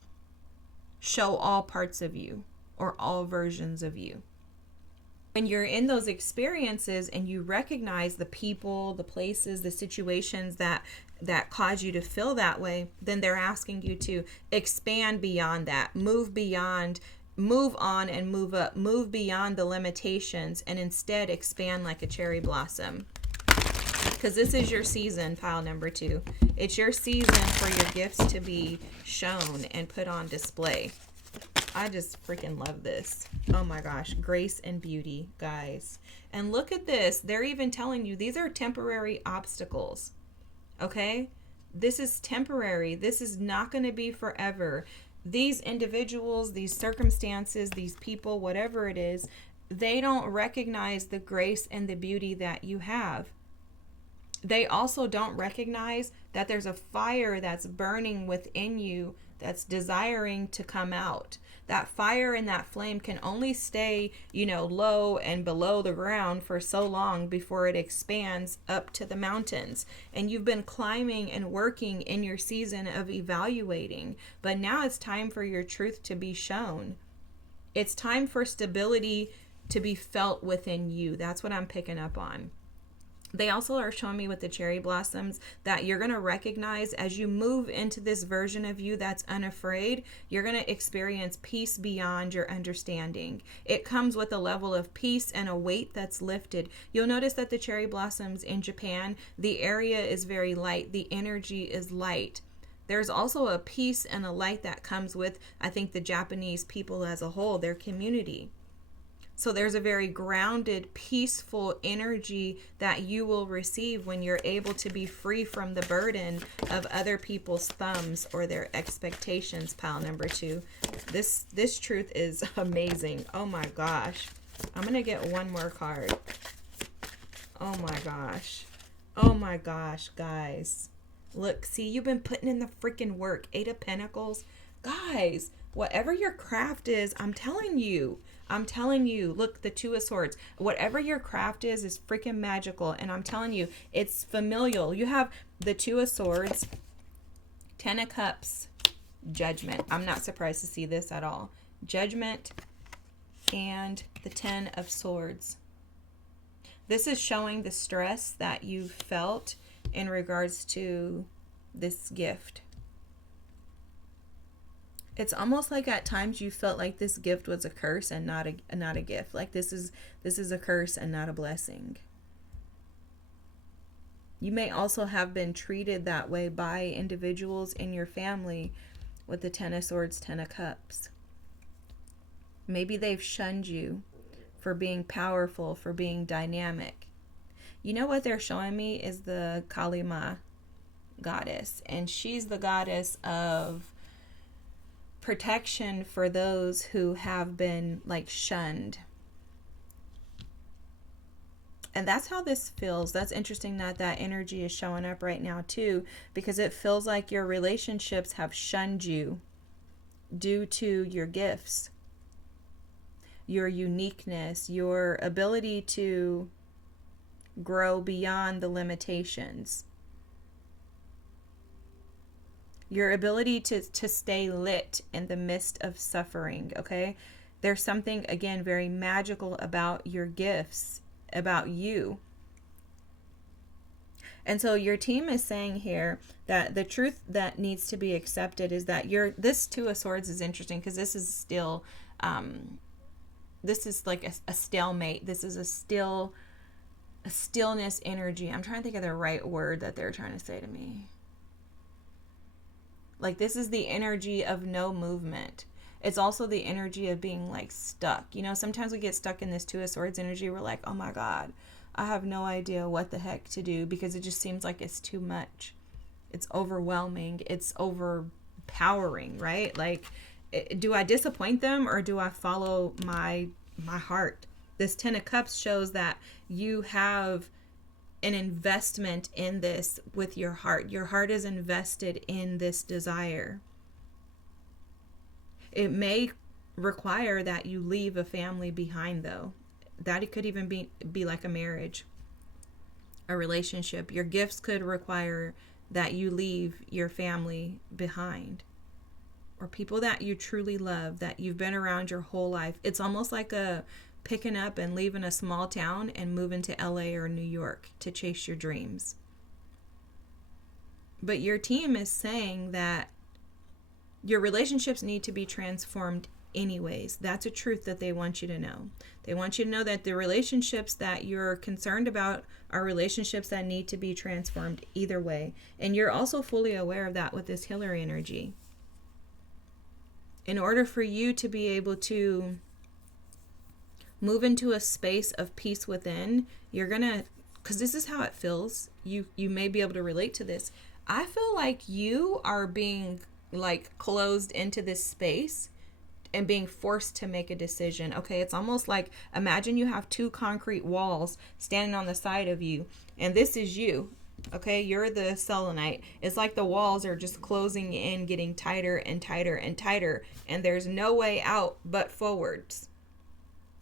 show all parts of you or all versions of you? When you're in those experiences and you recognize the people, the places, the situations that cause you to feel that way, then they're asking you to expand beyond that, move on and move up, move beyond the limitations, and instead expand like a cherry blossom. Because this is your season, pile number 2. It's your season for your gifts to be shown and put on display. I just freaking love this. Oh my gosh. Grace and beauty, guys. And look at this. They're even telling you these are temporary obstacles. Okay? This is temporary. This is not going to be forever. These individuals, these circumstances, these people, whatever it is, they don't recognize the grace and the beauty that you have. They also don't recognize that there's a fire that's burning within you that's desiring to come out, That fire and that flame can only stay, low and below the ground for so long before it expands up to the mountains. And you've been climbing and working in your season of evaluating, but now it's time for your truth to be shown. It's time for stability to be felt within you. That's what I'm picking up on. They also are showing me with the cherry blossoms that you're going to recognize as you move into this version of you that's unafraid, you're going to experience peace beyond your understanding. It comes with a level of peace and a weight that's lifted. You'll notice that the cherry blossoms in Japan, the area is very light. The energy is light. There's also a peace and a light that comes with, I think, the Japanese people as a whole, their community. So there's a very grounded, peaceful energy that you will receive when you're able to be free from the burden of other people's thumbs or their expectations, pile number 2. This truth is amazing. Oh my gosh. I'm going to get one more card. Oh my gosh. Oh my gosh, guys. Look, see, you've been putting in the freaking work. 8 of Pentacles. Guys, whatever your craft is, I'm telling you, look, the 2 of Swords, whatever your craft is freaking magical. And I'm telling you, it's familial. You have the 2 of Swords, 10 of Cups, Judgment. I'm not surprised to see this at all. Judgment and the 10 of Swords. This is showing the stress that you felt in regards to this gift. It's almost like at times you felt like this gift was a curse and not a gift. Like this is a curse and not a blessing. You may also have been treated that way by individuals in your family with the 10 of Swords, 10 of Cups. Maybe they've shunned you for being powerful, for being dynamic. You know what they're showing me is the Kali Ma goddess. And she's the goddess of protection for those who have been like shunned. And that's how this feels. That's interesting that energy is showing up right now too, because it feels like your relationships have shunned you due to your gifts, your uniqueness, your ability to grow beyond the limitations, your ability to stay lit in the midst of suffering, okay? There's something, again, very magical about your gifts, about you. And so your team is saying here that the truth that needs to be accepted is that this 2 of Swords is interesting because this is still, this is like a stalemate. This is a stillness energy. I'm trying to think of the right word that they're trying to say to me. Like this is the energy of no movement. It's also the energy of being like stuck. You know, sometimes we get stuck in this 2 of Swords energy. We're like, oh my God, I have no idea what the heck to do because it just seems like it's too much. It's overwhelming. It's overpowering, right? Like, do I disappoint them or do I follow my heart? This 10 of Cups shows that you have an investment in this with your heart. Your heart is invested in this desire. It may require that you leave a family behind, though. That it could even be like a marriage, a relationship. Your gifts could require that you leave your family behind, or people that you truly love, that you've been around your whole life. It's almost like a picking up and leaving a small town and moving to LA or New York to chase your dreams. But your team is saying that your relationships need to be transformed anyways. That's a truth that they want you to know. They want you to know that the relationships that you're concerned about are relationships that need to be transformed either way. And you're also fully aware of that with this healer energy. In order for you to be able to move into a space of peace within, you're gonna, because this is how it feels. You may be able to relate to this. I feel like you are being like closed into this space and being forced to make a decision. Okay, it's almost like, imagine you have 2 concrete walls standing on the side of you, and this is you. Okay, you're the selenite. It's like the walls are just closing in, getting tighter and tighter and tighter, and there's no way out but forwards.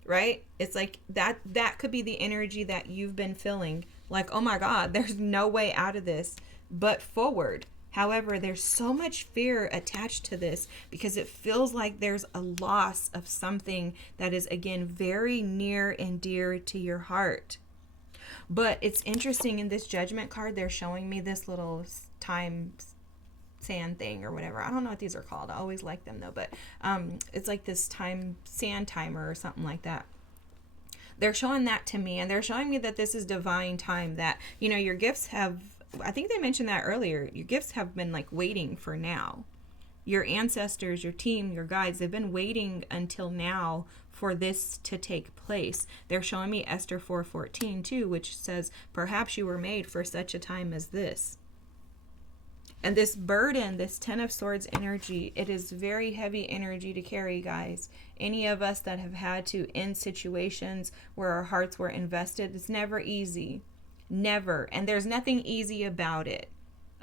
Right? It's like that could be the energy that you've been feeling. Like, oh my God, there's no way out of this but forward. However, there's so much fear attached to this because it feels like there's a loss of something that is, again, very near and dear to your heart. But it's interesting, in this judgment card, they're showing me this little time sand thing or whatever. I don't know what these are called. I always like them though, but it's like this time sand timer or something like that. They're showing that to me, and they're showing me that this is divine time, that, you know, your gifts have, I think they mentioned that earlier, your gifts have been like waiting for now. Your ancestors, your team, your guides, they've been waiting until now for this to take place. They're showing me Esther 4:14 too, which says, perhaps you were made for such a time as this. And this burden, this Ten of Swords energy, it is very heavy energy to carry, guys. Any of us that have had to end situations where our hearts were invested, it's never easy. Never. And there's nothing easy about it.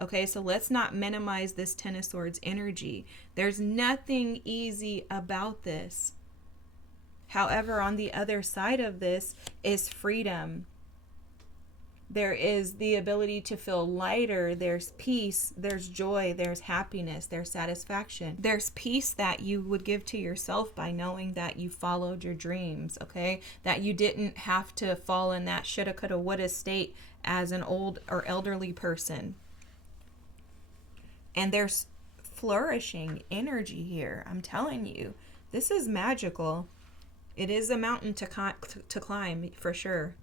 Okay, so let's not minimize this Ten of Swords energy. There's nothing easy about this. However, on the other side of this is freedom. There is the ability to feel lighter. There's peace, there's joy, there's happiness, there's satisfaction. There's peace that you would give to yourself by knowing that you followed your dreams, okay? That you didn't have to fall in that shoulda, coulda, woulda state as an old or elderly person. And there's flourishing energy here. I'm telling you, this is magical. It is a mountain to climb for sure.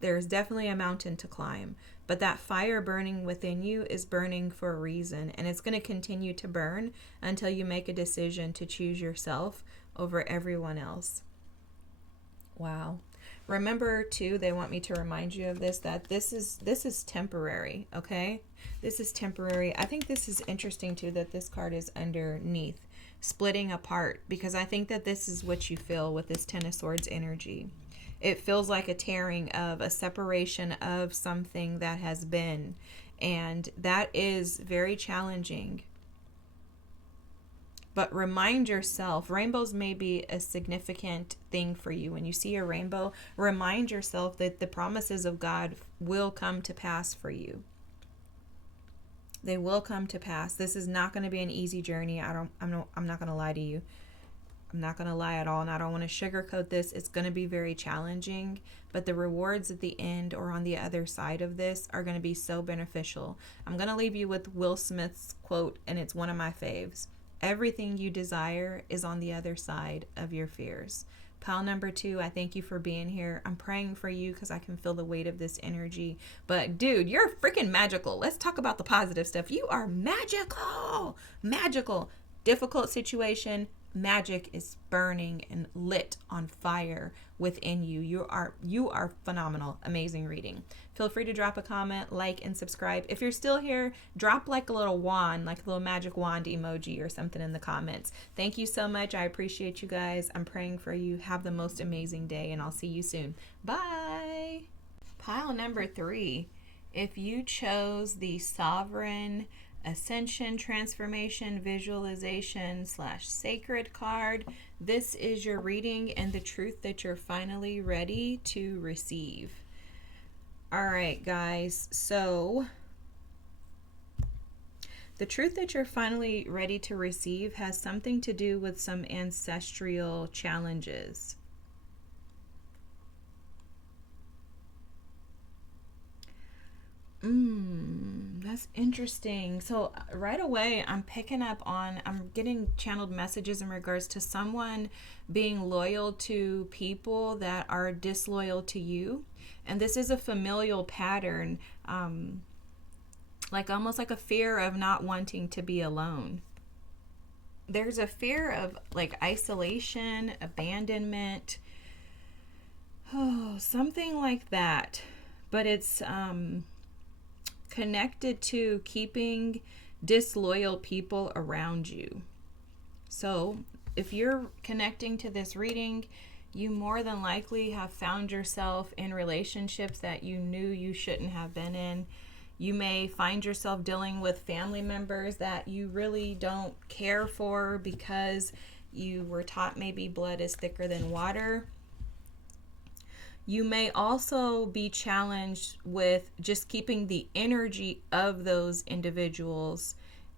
There's definitely a mountain to climb, but that fire burning within you is burning for a reason, and it's going to continue to burn until you make a decision to choose yourself over everyone else. Wow. Remember too, they want me to remind you of this, that this is temporary, okay? This is temporary. I think this is interesting too, that this card is underneath, splitting apart, because I think that this is what you feel with this Ten of Swords energy. It feels like a tearing of, a separation of something that has been. And that is very challenging. But remind yourself, rainbows may be a significant thing for you. When you see a rainbow, remind yourself that the promises of God will come to pass for you. They will come to pass. This is not going to be an easy journey. I'm not going to lie to you. I'm not going to lie at all, and I don't want to sugarcoat this. It's going to be very challenging, but the rewards at the end or on the other side of this are going to be so beneficial. I'm going to leave you with Will Smith's quote, and it's one of my faves. Everything you desire is on the other side of your fears. Pile number 2, I thank you for being here. I'm praying for you because I can feel the weight of this energy. But dude, you're freaking magical. Let's talk about the positive stuff. You are magical. Magical. Difficult situation. Magic is burning and lit on fire within you. You are phenomenal. Amazing reading. Feel free to drop a comment, like, and subscribe. If you're still here, drop like a little wand, like a little magic wand emoji or something in the comments. Thank you so much. I appreciate you guys. I'm praying for you. Have the most amazing day, and I'll see you soon. Bye. Pile number 3. If you chose the Sovereign Ascension, Transformation, Visualization / Sacred card, this is your reading and the truth that you're finally ready to receive. All right, guys, so the truth that you're finally ready to receive has something to do with some ancestral challenges. That's interesting. So right away, I'm getting channeled messages in regards to someone being loyal to people that are disloyal to you. And this is a familial pattern, like almost like a fear of not wanting to be alone. There's a fear of like isolation, abandonment, something like that. But it's connected to keeping disloyal people around you. So if you're connecting to this reading, You more than likely have found yourself in relationships that you knew you shouldn't have been in. You may find yourself dealing with family members that you really don't care for because you were taught maybe blood is thicker than water. You may also be challenged with just keeping the energy of those individuals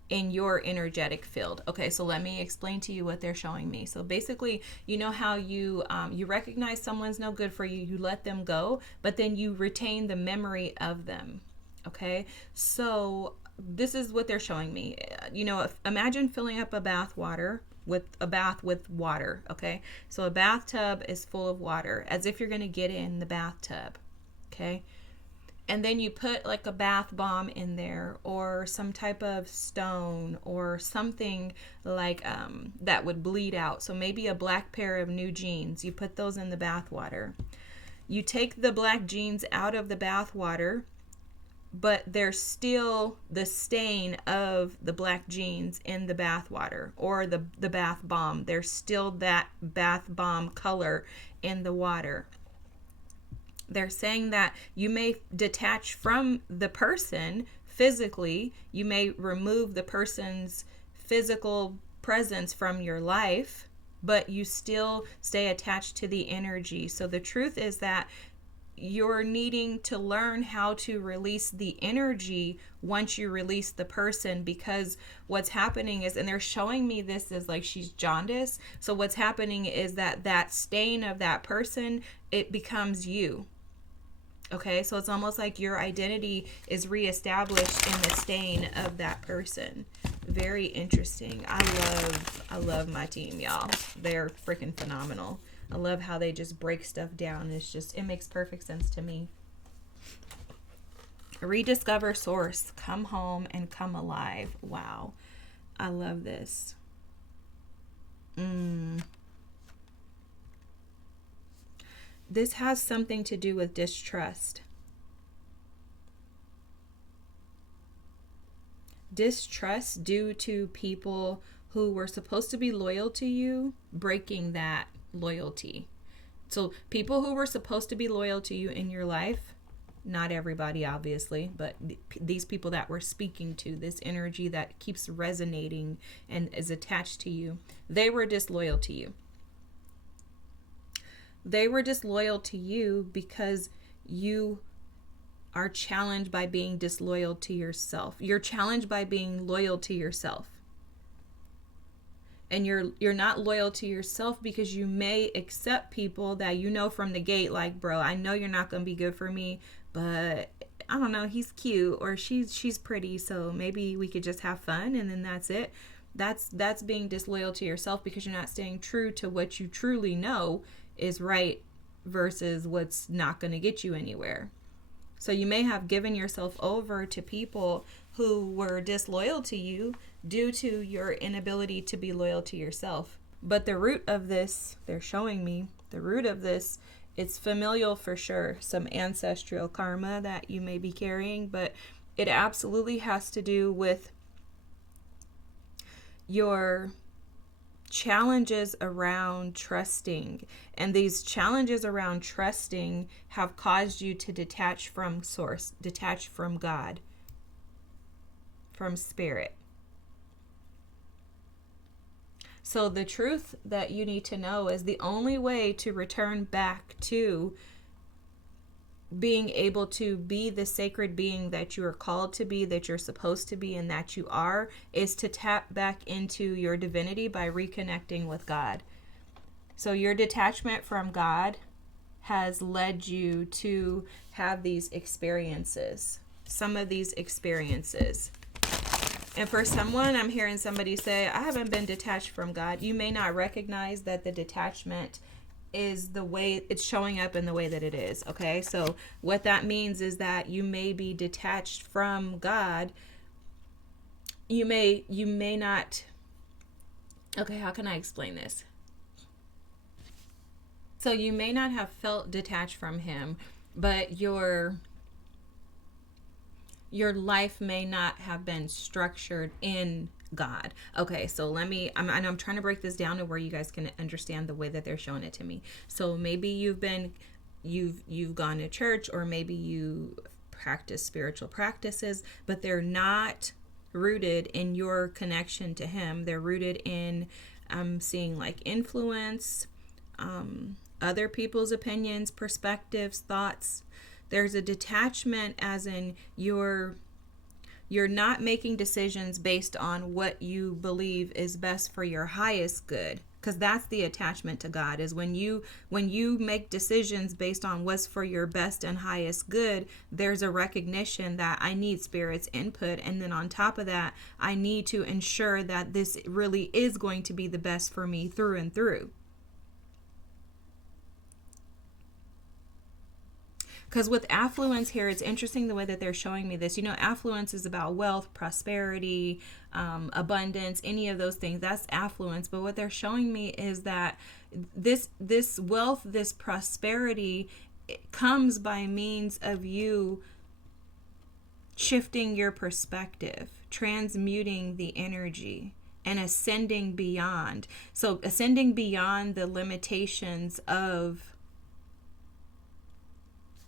in your energetic field. Okay, so let me explain to you what they're showing me. So basically, you know how you recognize someone's no good for you, you let them go, but then you retain the memory of them. Okay, so this is what they're showing me. Imagine filling up a bath with water. Okay, so a bathtub is full of water, as if you're going to get in the bathtub. Okay, and then you put like a bath bomb in there, or some type of stone, or something like that would bleed out. So maybe a black pair of new jeans. You put those in the bath water. You take the black jeans out of the bath water, but there's still the stain of the black jeans in the bath water, or the bath bomb. There's still that bath bomb color in the water. They're saying that you may detach from the person physically. You may remove the person's physical presence from your life, but you still stay attached to the energy. So the truth is that you're needing to learn how to release the energy once you release the person, because what's happening is, and they're showing me this as like she's jaundiced. So what's happening is that stain of that person, it becomes you. Okay, so it's almost like your identity is reestablished in the stain of that person. Very interesting. I love my team, y'all. They're freaking phenomenal. I love how they just break stuff down. It makes perfect sense to me. Rediscover source. Come home and come alive. Wow. I love this. This has something to do with distrust. Distrust due to people who were supposed to be loyal to you breaking that loyalty. So people who were supposed to be loyal to you in your life, not everybody obviously, but these people that we're speaking to, this energy that keeps resonating and is attached to you, they were disloyal to you. They were disloyal to you because you are challenged by being disloyal to yourself. You're challenged by being loyal to yourself. And you're not loyal to yourself because you may accept people that you know from the gate, like, bro, I know you're not going to be good for me, but I don't know, he's cute, or she's pretty, so maybe we could just have fun, and then that's it. That's being disloyal to yourself, because you're not staying true to what you truly know is right versus what's not going to get you anywhere. So you may have given yourself over to people who were disloyal to you due to your inability to be loyal to yourself. But the root of this, they're showing me, the root of this, it's familial for sure. Some ancestral karma that you may be carrying, but it absolutely has to do with your challenges around trusting. And these challenges around trusting have caused you to detach from source, detach from God, from spirit. So the truth that you need to know is the only way to return back to being able to be the sacred being that you are called to be, that you're supposed to be, and that you are, is to tap back into your divinity by reconnecting with God. So your detachment from God has led you to have these experiences, some of these experiences. And for someone, I'm hearing somebody say, I haven't been detached from God. You may not recognize that the detachment is the way it's showing up in the way that it is. Okay, so what that means is that you may be detached from God. You may not. Okay, how can I explain this? So you may not have felt detached from him, but your life may not have been structured in God. Okay, so I'm trying to break this down to where you guys can understand the way that they're showing it to me. So maybe you've gone to church, or maybe you practice spiritual practices, but they're not rooted in your connection to him. They're rooted in, I'm seeing like influence, other people's opinions, perspectives, thoughts. There's a detachment, as in you're not making decisions based on what you believe is best for your highest good, because that's the attachment to God, is when you make decisions based on what's for your best and highest good. There's a recognition that I need spirit's input, and then on top of that, I need to ensure that this really is going to be the best for me through and through. Because with affluence here, it's interesting the way that they're showing me this. Affluence is about wealth, prosperity, abundance, any of those things. That's affluence. But what they're showing me is that this wealth, this prosperity, it comes by means of you shifting your perspective, transmuting the energy, and ascending beyond. So ascending beyond the limitations of,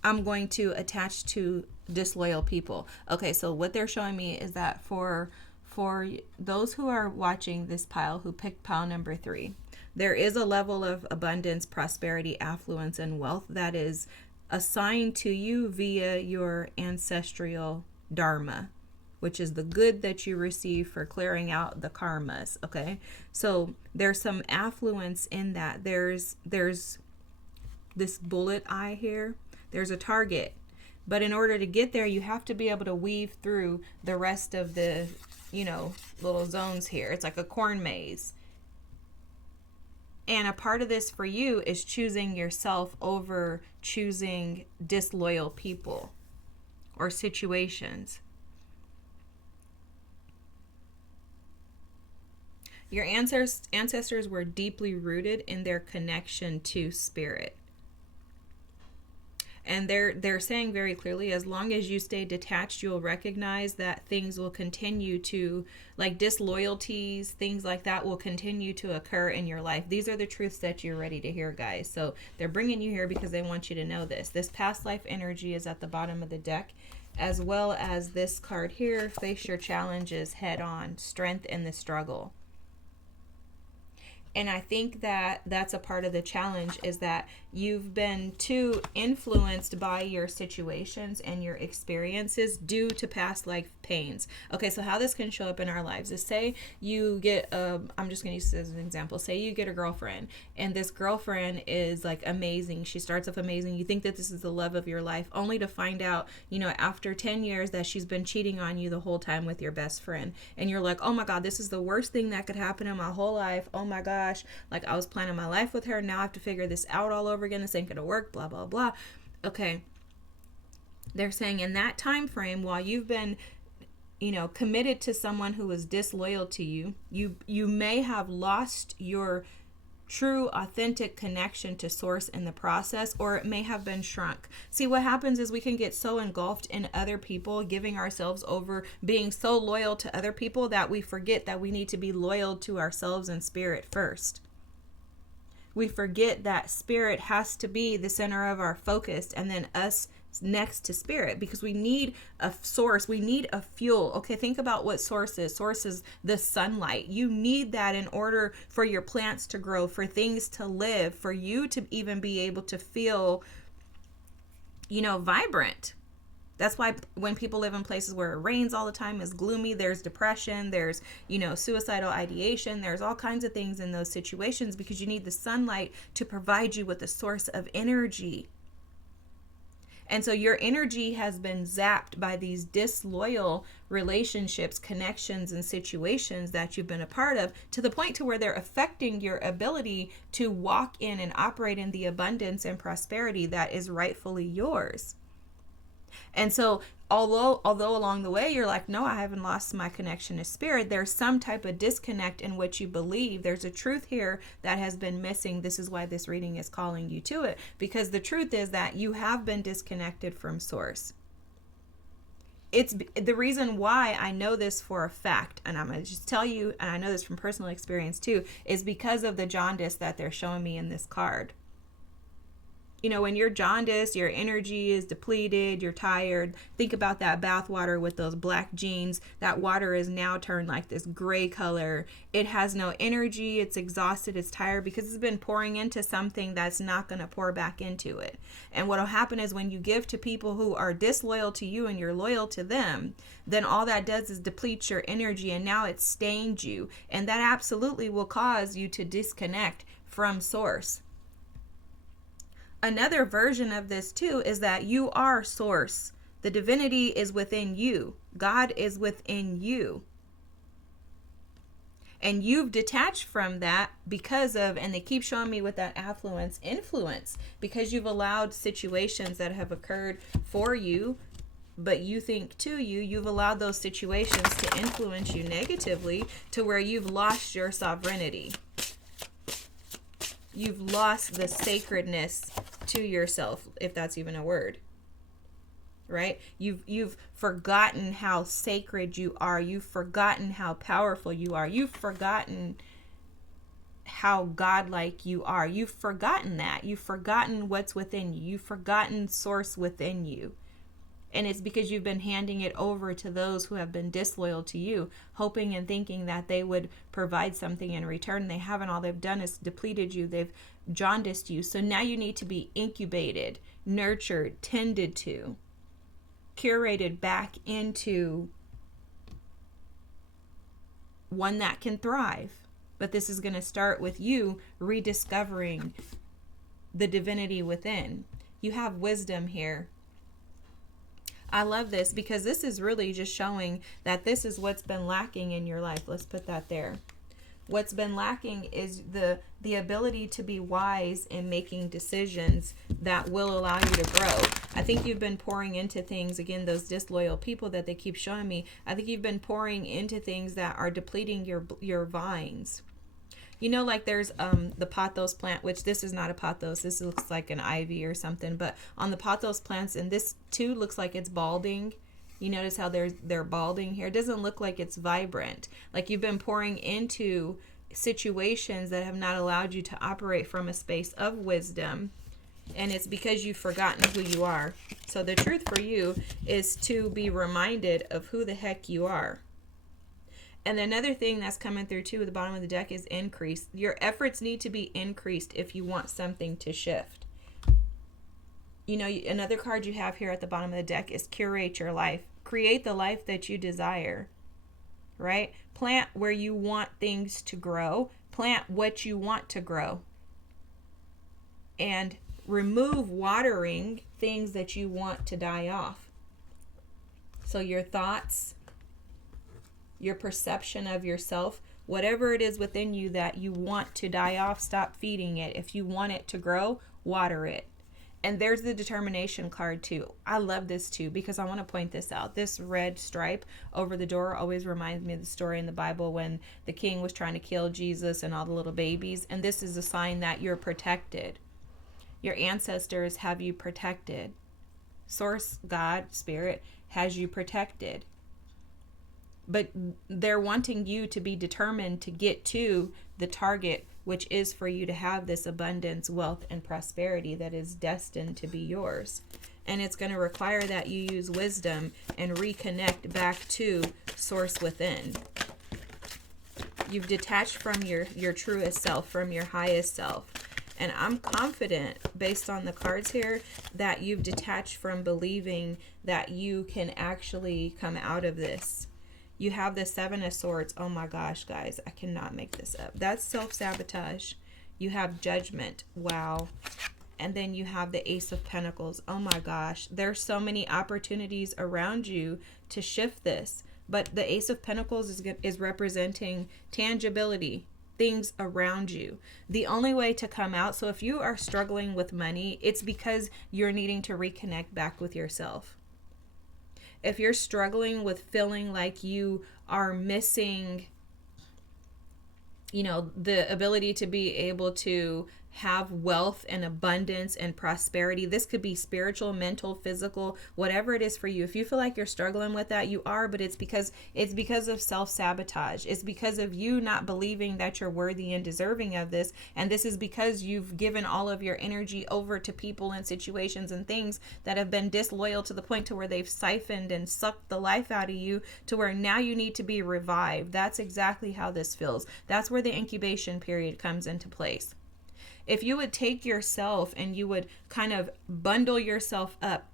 I'm going to attach to disloyal people. Okay, so what they're showing me is that for those who are watching this pile, who picked pile number 3, there is a level of abundance, prosperity, affluence, and wealth that is assigned to you via your ancestral dharma, which is the good that you receive for clearing out the karmas. Okay, so there's some affluence in that. There's this bullet eye here. There's a target, but in order to get there, you have to be able to weave through the rest of the, little zones here. It's like a corn maze. And a part of this for you is choosing yourself over choosing disloyal people or situations. Your ancestors were deeply rooted in their connection to spirit. And they're saying very clearly, as long as you stay detached, you'll recognize that things will continue to, like disloyalties, things like that will continue to occur in your life. These are the truths that you're ready to hear, guys. So they're bringing you here because they want you to know this. This past life energy is at the bottom of the deck, as well as this card here, face your challenges head on, strength in the struggle. And I think that that's a part of the challenge, is that you've been too influenced by your situations and your experiences due to past life pains. Okay, so how this can show up in our lives is, say you get I'm just going to use this as an example. Say you get a girlfriend, and this girlfriend is like amazing. She starts off amazing. You think that this is the love of your life, only to find out, after 10 years that she's been cheating on you the whole time with your best friend. And you're like, oh my God, this is the worst thing that could happen in my whole life. Oh my God. Like, I was planning my life with her. Now I have to figure this out all over again. This ain't gonna work, blah, blah, blah. Okay. They're saying in that time frame, while you've been, committed to someone who is disloyal to you, you may have lost your true, authentic connection to source in the process, or it may have been shrunk. See, what happens is we can get so engulfed in other people, giving ourselves over, being so loyal to other people, that we forget that we need to be loyal to ourselves and spirit first. We forget that spirit has to be the center of our focus, and then us next to spirit, because we need a source, we need a fuel. Okay, think about what source is. Source is the sunlight. You need that in order for your plants to grow, for things to live, for you to even be able to feel, vibrant. That's why when people live in places where it rains all the time, is gloomy, there's depression, there's, suicidal ideation, there's all kinds of things in those situations, because you need the sunlight to provide you with a source of energy. And so your energy has been zapped by these disloyal relationships, connections, and situations that you've been a part of, to the point to where they're affecting your ability to walk in and operate in the abundance and prosperity that is rightfully yours. And so although along the way you're like, no, I haven't lost my connection to spirit, there's some type of disconnect in what you believe. There's a truth here that has been missing. This is why this reading is calling you to it, because the truth is that you have been disconnected from source. it's the reason why I know this for a fact, and I'm going to just tell you, and I know this from personal experience too, is because of the jaundice that they're showing me in this card. You know, when you're jaundiced, your energy is depleted, you're tired. Think about that bath water with those black jeans. That water is now turned like this gray color. It has no energy, it's exhausted, it's tired because it's been pouring into something that's not going to pour back into it. And what will happen is when you give to people who are disloyal to you and you're loyal to them, then all that does is deplete your energy, and now it's stained you. And that absolutely will cause you to disconnect from source. Another version of this too is that you are source. The divinity is within you. God is within you. And you've detached from that because of, and they keep showing me with that influence, because you've allowed situations that have occurred for you, but you think to you've allowed those situations to influence you negatively to where you've lost your sovereignty. You've lost the sacredness to yourself, if that's even a word, right? You've forgotten how sacred you are. You've forgotten how powerful you are. You've forgotten how godlike you are. You've forgotten that. You've forgotten what's within you. You've forgotten source within you. And it's because you've been handing it over to those who have been disloyal to you, hoping and thinking that they would provide something in return. They haven't. All they've done is depleted you. They've jaundiced you. So now you need to be incubated, nurtured, tended to, curated back into one that can thrive. But this is going to start with you rediscovering the divinity within. You have wisdom here. I love this because this is really just showing that this is what's been lacking in your life. Let's put that there. What's been lacking is the ability to be wise in making decisions that will allow you to grow. I think you've been pouring into things, again, those disloyal people that they keep showing me. I think you've been pouring into things that are depleting your vines. You know, like there's the pothos plant, which this is not a pothos. This looks like an ivy or something. But on the pothos plants, and this too looks like it's balding. You notice how they're balding here. It doesn't look like it's vibrant. Like you've been pouring into situations that have not allowed you to operate from a space of wisdom. And it's because you've forgotten who you are. So the truth for you is to be reminded of who the heck you are. And another thing that's coming through too at the bottom of the deck is increase. Your efforts need to be increased if you want something to shift. You know, another card you have here at the bottom of the deck is curate your life. Create the life that you desire, right? Plant where you want things to grow. Plant what you want to grow. And remove watering things that you want to die off. So your thoughts, your perception of yourself, whatever it is within you that you want to die off, stop feeding it. If you want it to grow, water it. And there's the determination card too. I love this too because I want to point this out. This red stripe over the door always reminds me of the story in the Bible when the king was trying to kill Jesus and all the little babies. And this is a sign that you're protected. Your ancestors have you protected. Source, God, Spirit, has you protected. But they're wanting you to be determined to get to the target, which is for you to have this abundance, wealth, and prosperity that is destined to be yours. And it's going to require that you use wisdom and reconnect back to source within. You've detached from your truest self, from your highest self. And I'm confident, based on the cards here, that you've detached from believing that you can actually come out of this. You have the Seven of Swords. Oh my gosh, guys, I cannot make this up. That's self-sabotage. You have Judgment. Wow. And then you have the Ace of Pentacles. Oh my gosh. There's so many opportunities around you to shift this. But the Ace of Pentacles is representing tangibility, things around you. The only way to come out, so if you are struggling with money, it's because you're needing to reconnect back with yourself. If you're struggling with feeling like you are missing, you know, the ability to be able to have wealth and abundance and prosperity. This could be spiritual, mental, physical, whatever it is for you. If you feel like you're struggling with that, you are, but it's because of self-sabotage. It's because of you not believing that you're worthy and deserving of this. And this is because you've given all of your energy over to people and situations and things that have been disloyal to the point to where they've siphoned and sucked the life out of you, to where now you need to be revived. That's exactly how this feels. That's where the incubation period comes into place. If you would take yourself and you would kind of bundle yourself up,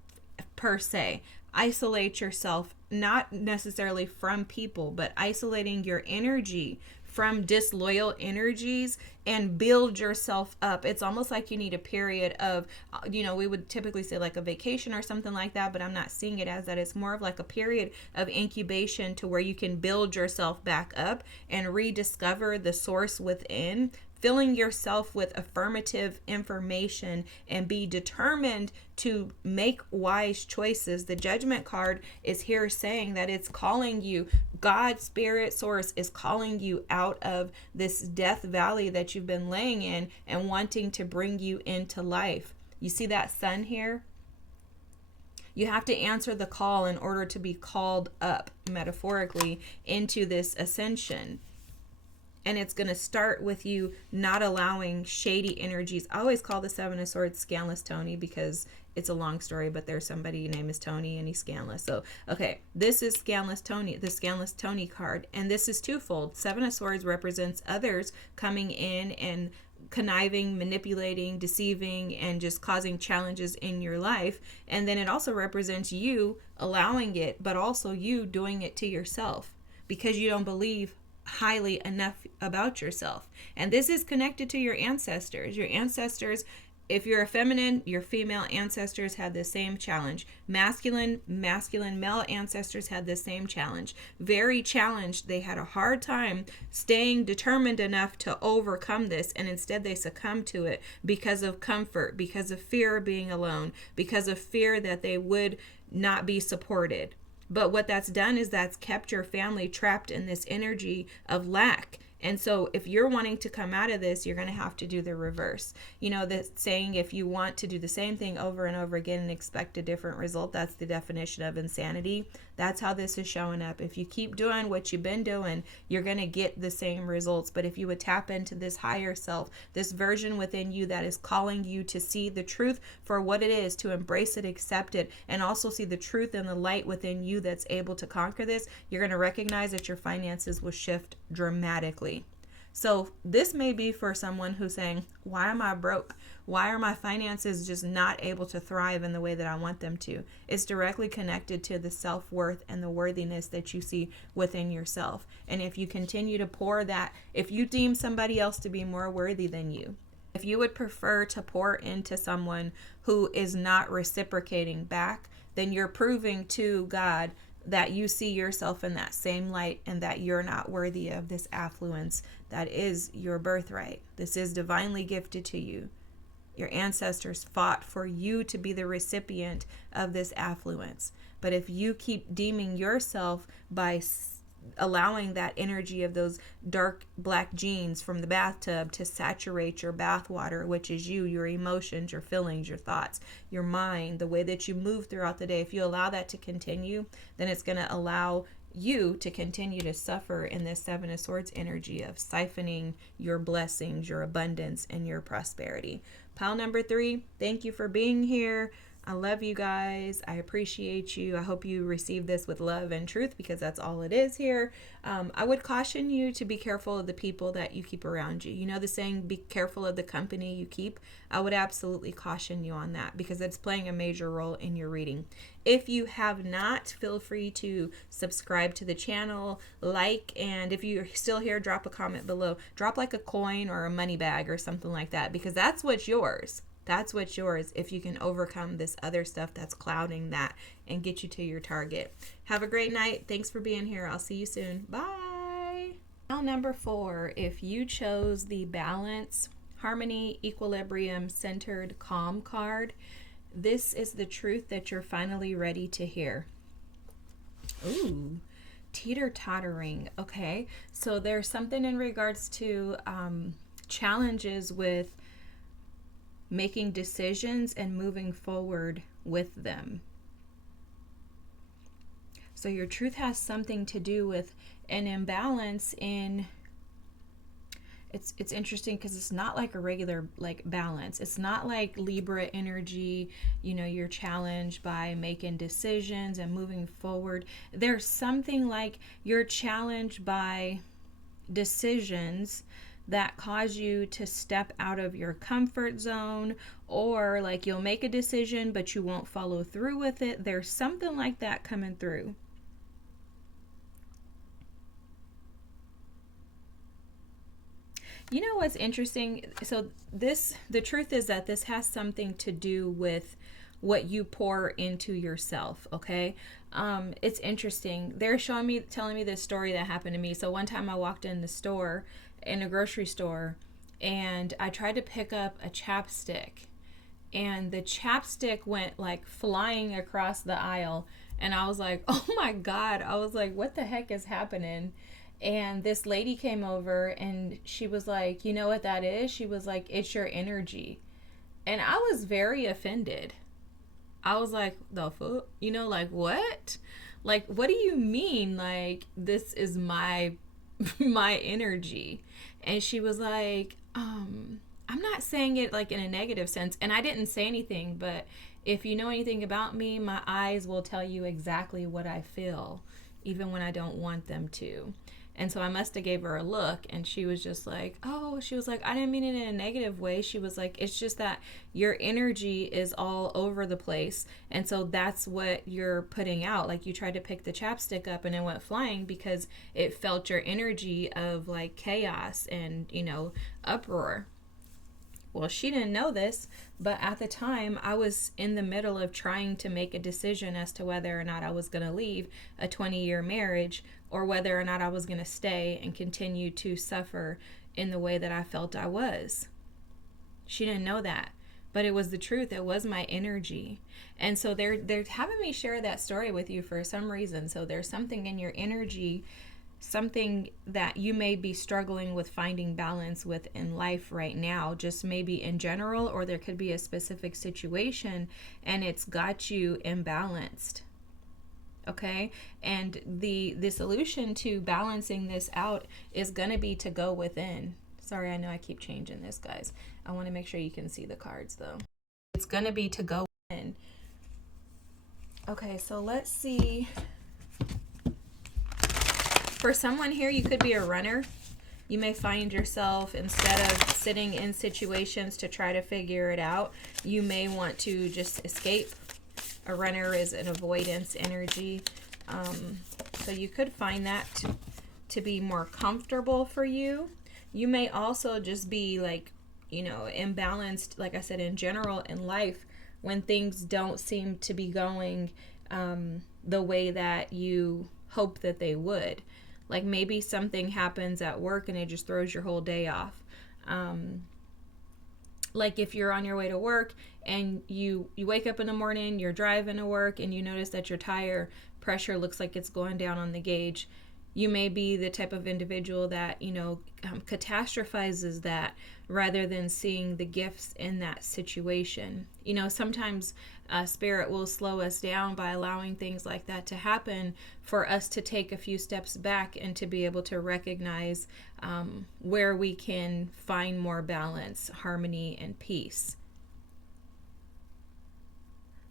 per se, isolate yourself, not necessarily from people, but isolating your energy from disloyal energies, and build yourself up. It's almost like you need a period of, we would typically say like a vacation or something like that, but I'm not seeing it as that. It's more of like a period of incubation to where you can build yourself back up and rediscover the source within, filling yourself with affirmative information, and be determined to make wise choices. The Judgment card is here saying that it's calling you, God, Spirit, Source is calling you out of this death valley that you've been laying in and wanting to bring you into life. You see that sun here? You have to answer the call in order to be called up, metaphorically, into this ascension. And it's going to start with you not allowing shady energies. I always call the Seven of Swords Scandalous Tony because it's a long story, but there's somebody named is Tony and he's scandalous. So, okay, this is Scandalous Tony, the Scandalous Tony card. And this is twofold. Seven of Swords represents others coming in and conniving, manipulating, deceiving, and just causing challenges in your life. And then it also represents you allowing it, but also you doing it to yourself because you don't believe highly enough about yourself. And this is connected to your ancestors. Your ancestors, if you're a feminine, your female ancestors had the same challenge. Masculine, male ancestors had the same challenge. Very challenged. They had a hard time staying determined enough to overcome this, and instead they succumbed to it because of comfort, because of fear of being alone, because of fear that they would not be supported. But what that's done is that's kept your family trapped in this energy of lack. And so if you're wanting to come out of this, you're going to have to do the reverse. The saying, if you want to do the same thing over and over again and expect a different result, that's the definition of insanity. That's how this is showing up. If you keep doing what you've been doing, you're going to get the same results. But if you would tap into this higher self, this version within you that is calling you to see the truth for what it is, to embrace it, accept it, and also see the truth and the light within you that's able to conquer this, you're going to recognize that your finances will shift dramatically. So this may be for someone who's saying, why am I broke? Why are my finances just not able to thrive in the way that I want them to? It's directly connected to the self-worth and the worthiness that you see within yourself. And if you continue to pour that, if you deem somebody else to be more worthy than you, if you would prefer to pour into someone who is not reciprocating back, then you're proving to God that you see yourself in that same light and that you're not worthy of this affluence that is your birthright. This is divinely gifted to you. Your ancestors fought for you to be the recipient of this affluence. But if you keep deeming yourself by allowing that energy of those dark black genes from the bathtub to saturate your bath water, which is you, your emotions, your feelings, your thoughts, your mind, the way that you move throughout the day, if you allow that to continue, then it's going to allow you to continue to suffer in this Seven of Swords energy of siphoning your blessings, your abundance, and your prosperity. Pile number 3, thank you for being here. I love you guys. I appreciate you. I hope you receive this with love and truth because that's all it is here. I would caution you to be careful of the people that you keep around you. You know the saying, be careful of the company you keep? I would absolutely caution you on that because it's playing a major role in your reading. If you have not, feel free to subscribe to the channel, and if you're still here, drop a comment below. Drop like a coin or a money bag or something like that because that's what's yours. That's what's yours if you can overcome this other stuff that's clouding that and get you to your target. Have a great night. Thanks for being here. I'll see you soon. Bye. Now, number 4, if you chose the balance, harmony, equilibrium, centered, calm card, this is the truth that you're finally ready to hear. Ooh, teeter-tottering. Okay, so there's something in regards to challenges with making decisions and moving forward with them. So your truth has something to do with an imbalance in, it's interesting because it's not like a regular like balance. It's not like Libra energy, you know, you're challenged by making decisions and moving forward. There's something like you're challenged by decisions that cause you to step out of your comfort zone, or like you'll make a decision but you won't follow through with it. There's something like that coming through. You know what's interesting? So the truth is that this has something to do with what you pour into yourself, okay? It's interesting. They're telling me this story that happened to me. So one time I walked in the store, in a grocery store, and I tried to pick up a chapstick, and the chapstick went like flying across the aisle, and I was like, oh my God. I was like, what the heck is happening? And this lady came over and she was like, you know what that is? She was like, it's your energy. And I was very offended. I was like, the fuck? You know, like, what? Like, what do you mean? Like, this is my my energy. And she was like, I'm not saying it like in a negative sense. And I didn't say anything, but if you know anything about me, my eyes will tell you exactly what I feel, even when I don't want them to. And so I must have gave her a look, and she was just like, oh, she was like, I didn't mean it in a negative way. She was like, it's just that your energy is all over the place. And so that's what you're putting out. Like you tried to pick the chapstick up and it went flying because it felt your energy of like chaos and, you know, uproar. Well, she didn't know this, but at the time I was in the middle of trying to make a decision as to whether or not I was going to leave a 20-year marriage or whether or not I was going to stay and continue to suffer in the way that I felt I was. She didn't know that, but it was the truth. It was my energy. And so they're having me share that story with you for some reason. So there's something in your energy, something that you may be struggling with finding balance with in life right now, just maybe in general, or there could be a specific situation and it's got you imbalanced. Okay, and the solution to balancing this out is going to be to go within. Sorry, I know I keep changing this, guys. I want to make sure you can see the cards though. It's going to be to go within. Okay, so let's see. For someone here, you could be a runner. You may find yourself, instead of sitting in situations to try to figure it out, you may want to just escape. A runner is an avoidance energy. So you could find that to be more comfortable for you. You may also just be like, you know, imbalanced, like I said, in general in life, when things don't seem to be going the way that you hope that they would. Like maybe something happens at work and it just throws your whole day off. Like if you're on your way to work and you wake up in the morning, you're driving to work and you notice that your tire pressure looks like it's going down on the gauge. You may be the type of individual that, you know, catastrophizes that rather than seeing the gifts in that situation. You know, sometimes spirit will slow us down by allowing things like that to happen for us to take a few steps back and to be able to recognize where we can find more balance, harmony, and peace.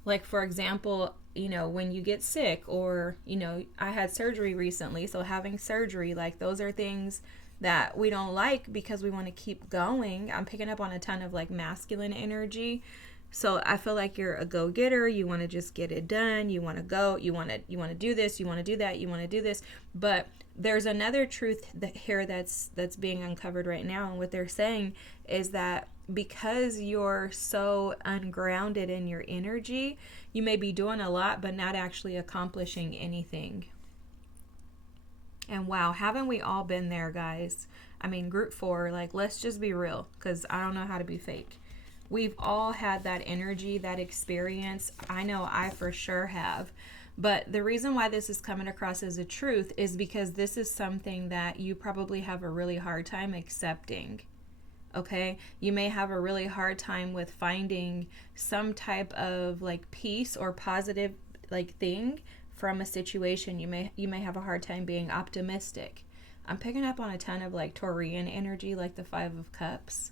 Like, for example, you know, when you get sick, or, you know, I had surgery recently, so having surgery, like, those are things that we don't like because we want to keep going. I'm picking up on a ton of like masculine energy. So I feel like you're a go-getter. You want to just get it done. You want to go. You want to do this. You want to do that. You want to do this. But there's another truth here that's being uncovered right now. And what they're saying is that because you're so ungrounded in your energy, you may be doing a lot, but not actually accomplishing anything. And wow, haven't we all been there, guys? I mean, group 4, like, let's just be real, because I don't know how to be fake. We've all had that energy, that experience. I know I for sure have. But the reason why this is coming across as a truth is because this is something that you probably have a really hard time accepting. Okay, you may have a really hard time with finding some type of like peace or positive like thing from a situation. You may have a hard time being optimistic. I'm picking up on a ton of like Taurian energy, like the 5 of Cups.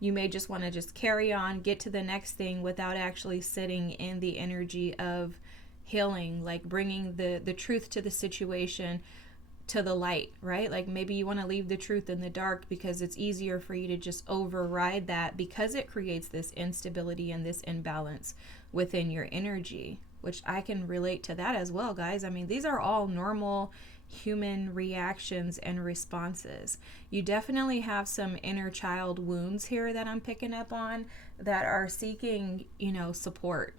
You may just want to just carry on, get to the next thing without actually sitting in the energy of healing, like bringing the truth to the situation, to the light, right? Like maybe you want to leave the truth in the dark because it's easier for you to just override that, because it creates this instability and this imbalance within your energy, which I can relate to that as well, guys. I mean, these are all normal human reactions and responses. You definitely have some inner child wounds here that I'm picking up on that are seeking, support,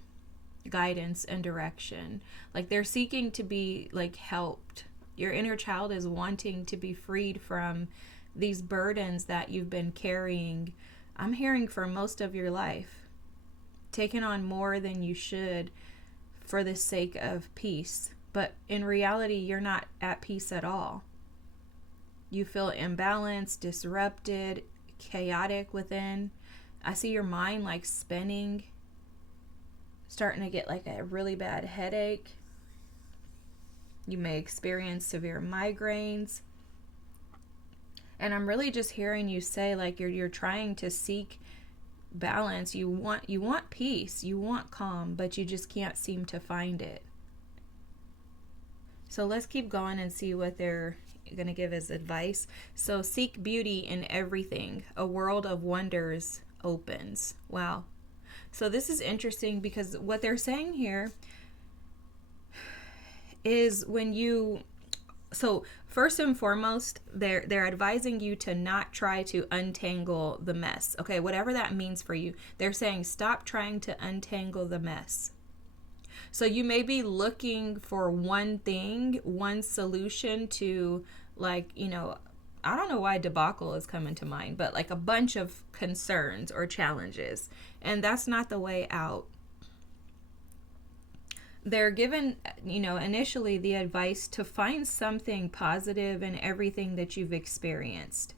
guidance, and direction. Like they're seeking to be like helped. Your inner child is wanting to be freed from these burdens that you've been carrying, I'm hearing, for most of your life. Taking on more than you should for the sake of peace. But in reality, you're not at peace at all. You feel imbalanced, disrupted, chaotic within. I see your mind like spinning, starting to get like a really bad headache. You may experience severe migraines. And I'm really just hearing you say like you're trying to seek balance. You want peace, you want calm, but you just can't seem to find it. So let's keep going and see what they're going to give as advice. So seek beauty in everything. A world of wonders opens. Wow. So this is interesting because what they're saying here is so first and foremost, they're advising you to not try to untangle the mess. Okay, whatever that means for you. They're saying stop trying to untangle the mess. So you may be looking for one thing, one solution to like, I don't know why debacle is coming to mind, but like a bunch of concerns or challenges. And that's not the way out. They're given, initially the advice to find something positive in everything that you've experienced.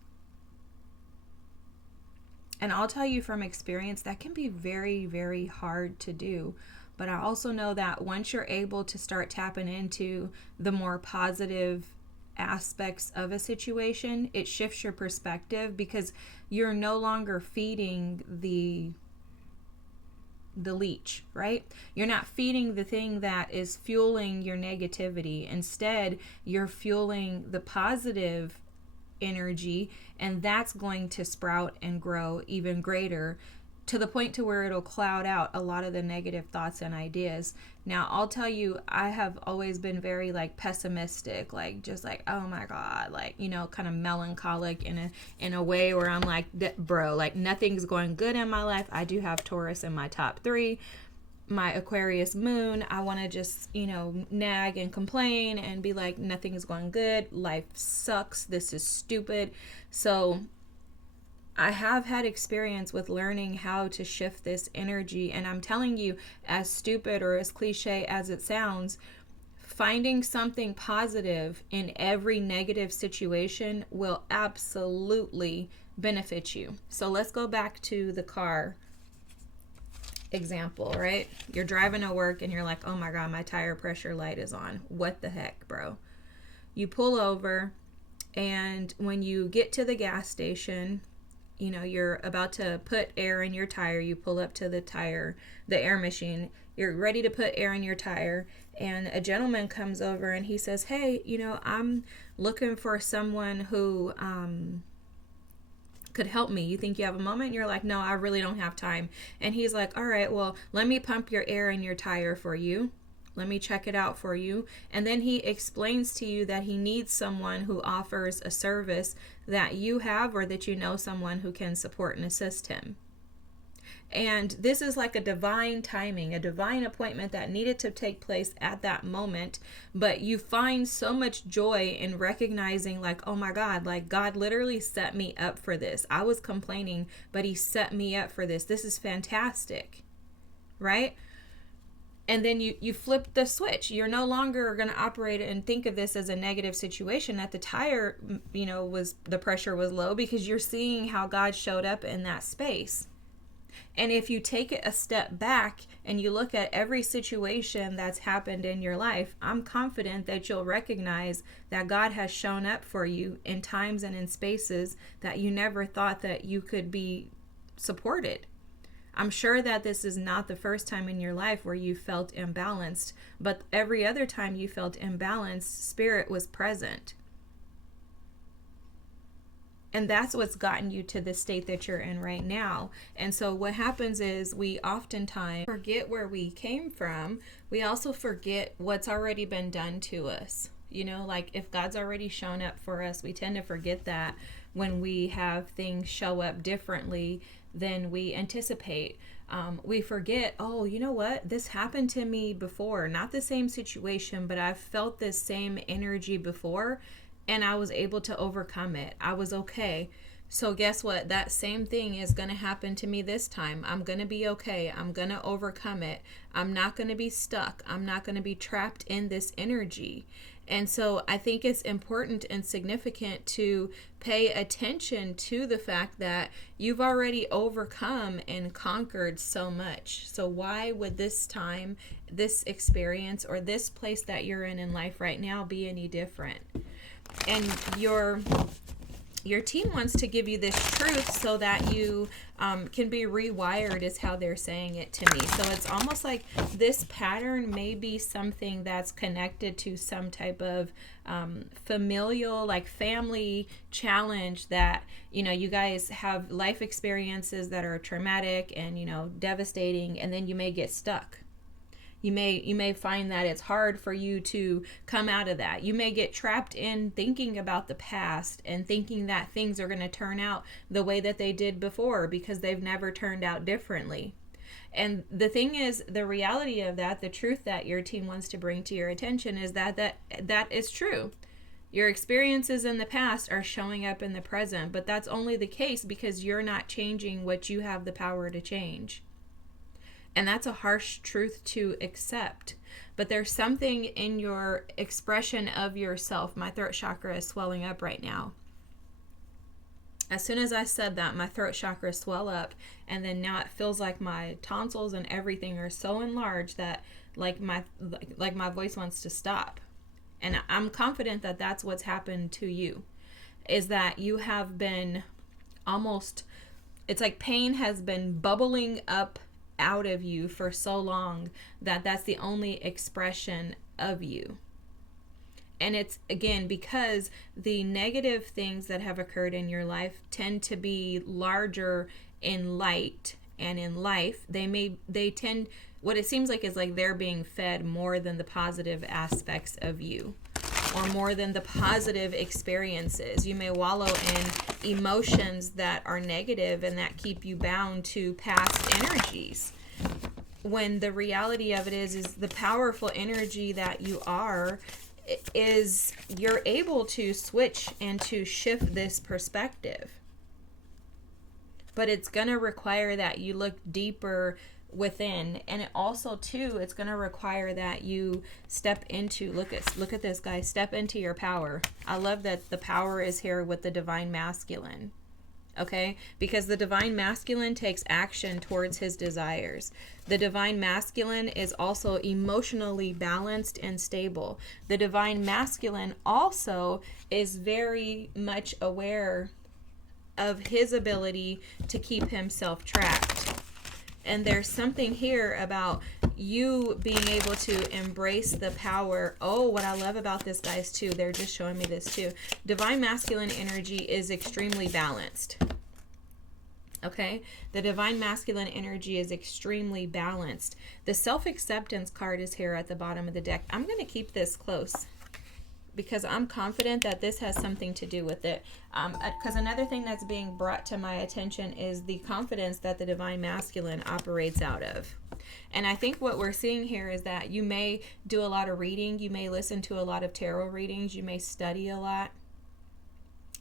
And I'll tell you from experience, that can be very, very hard to do. But I also know that once you're able to start tapping into the more positive aspects of a situation, it shifts your perspective because you're no longer feeding the leech, right? You're not feeding the thing that is fueling your negativity. Instead, you're fueling the positive energy, and that's going to sprout and grow even greater, to the point to where it'll cloud out a lot of the negative thoughts and ideas. Now, I'll tell you, I have always been very like pessimistic, like just like, oh my God, like, kind of melancholic in a way where I'm like, bro, like nothing's going good in my life. I do have Taurus in my top 3. My Aquarius moon, I want to just, nag and complain and be like, nothing is going good. Life sucks. This is stupid. So I have had experience with learning how to shift this energy. And I'm telling you, as stupid or as cliche as it sounds, finding something positive in every negative situation will absolutely benefit you. So let's go back to the car example, right? You're driving to work and you're like, oh my God, my tire pressure light is on. What the heck, bro? You pull over, and when you get to the gas station, you're about to put air in your tire. You pull up to the air machine. You're ready to put air in your tire. And a gentleman comes over and he says, hey, I'm looking for someone who could help me. You think you have a moment? And you're like, no, I really don't have time. And he's like, all right, well, let me pump your air in your tire for you. Let me check it out for you. And then he explains to you that he needs someone who offers a service that you have, or that someone who can support and assist him. And this is like a divine timing, a divine appointment that needed to take place at that moment. But you find so much joy in recognizing like, oh my God, like God literally set me up for this. I was complaining, but he set me up for this. This is fantastic, right? And then you flip the switch. You're no longer going to operate and think of this as a negative situation. At the tire, was the pressure was low because you're seeing how God showed up in that space. And if you take it a step back and you look at every situation that's happened in your life, I'm confident that you'll recognize that God has shown up for you in times and in spaces that you never thought that you could be supported. I'm sure that this is not the first time in your life where you felt imbalanced, but every other time you felt imbalanced, Spirit was present. And that's what's gotten you to the state that you're in right now. And so what happens is we oftentimes forget where we came from. We also forget what's already been done to us. Like if God's already shown up for us, we tend to forget that when we have things show up differently than we anticipate. We forget, oh, you know what? This happened to me before. Not the same situation, but I've felt this same energy before, and I was able to overcome it. I was okay. So guess what? That same thing is going to happen to me this time. I'm going to be okay. I'm going to overcome it. I'm not going to be stuck. I'm not going to be trapped in this energy. And so I think it's important and significant to pay attention to the fact that you've already overcome and conquered so much. So why would this time, this experience, or this place that you're in life right now be any different? And your team wants to give you this truth so that you can be rewired, is how they're saying it to me. So it's almost like this pattern may be something that's connected to some type of familial, like family challenge that, you guys have life experiences that are traumatic and, devastating, and then you may get stuck. You may find that it's hard for you to come out of that. You may get trapped in thinking about the past and thinking that things are going to turn out the way that they did before because they've never turned out differently. And the thing is, the reality of that, the truth that your team wants to bring to your attention is that is true. Your experiences in the past are showing up in the present, but that's only the case because you're not changing what you have the power to change. And that's a harsh truth to accept. But there's something in your expression of yourself. My throat chakra is swelling up right now. As soon as I said that, my throat chakra swelled up. And then now it feels like my tonsils and everything are so enlarged that like my voice wants to stop. And I'm confident that that's what's happened to you. Is that you have been almost, it's like pain has been bubbling up out of you for so long that that's the only expression of you. And it's, again, because the negative things that have occurred in your life tend to be larger in light and in life. They tend, what it seems like is like they're being fed more than the positive aspects of you, or more than the positive experiences. You may wallow in emotions that are negative and that keep you bound to past energies. When the reality of it is the powerful energy that you are, is you're able to switch and to shift this perspective. But it's going to require that you look deeper within, and it also too, it's going to require that you step into, look at this, guys, step into your power. I love that the power is here with the divine masculine. Okay, because the divine masculine takes action towards his desires. The divine masculine is also emotionally balanced and stable. The divine masculine also is very much aware of his ability to keep himself trapped. And there's something here about you being able to embrace the power. Oh, what I love about this, guys, too, they're just showing me this too. Divine masculine energy is extremely balanced. Okay? The divine masculine energy is extremely balanced. The self-acceptance card is here at the bottom of the deck. I'm going to keep this close because I'm confident that this has something to do with it. Because another thing that's being brought to my attention is the confidence that the divine masculine operates out of. And I think what we're seeing here is that you may do a lot of reading. You may listen to a lot of tarot readings. You may study a lot.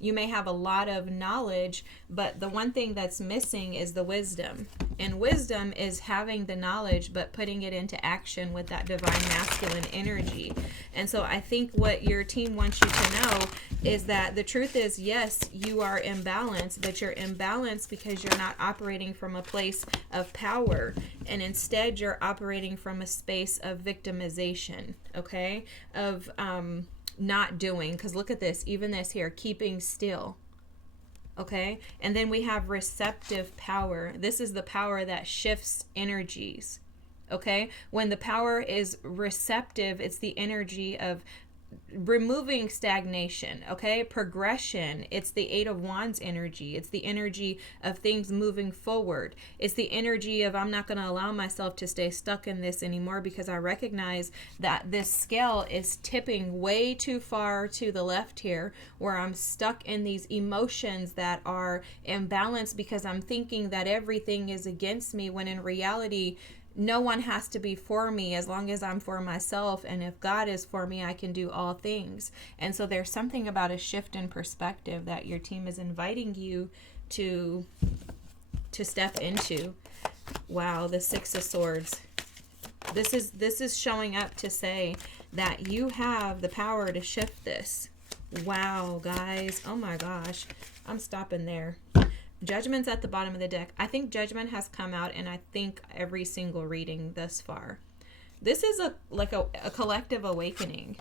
You may have a lot of knowledge, but the one thing that's missing is the wisdom. And wisdom is having the knowledge, but putting it into action with that divine masculine energy. And so I think what your team wants you to know is that the truth is, yes, you are imbalanced, but you're imbalanced because you're not operating from a place of power. And instead, you're operating from a space of victimization, okay? Of not doing. Because look at this, even this here, keeping still. Okay, and then we have receptive power. This is the power that shifts energies. Okay, when the power is receptive, it's the energy of removing stagnation. Okay, progression. It's the Eight of Wands energy. It's the energy of things moving forward. It's the energy of, I'm not going to allow myself to stay stuck in this anymore, because I recognize that this scale is tipping way too far to the left here, where I'm stuck in these emotions that are imbalanced because I'm thinking that everything is against me, when in reality, no one has to be for me as long as I'm for myself. And if God is for me, I can do all things. And so there's something about a shift in perspective that your team is inviting you to step into. Wow, the Six of Swords. This is showing up to say that you have the power to shift this. Wow, guys. Oh my gosh. I'm stopping there. Judgment's at the bottom of the deck. I think Judgment has come out, and I think every single reading thus far. This is a collective awakening.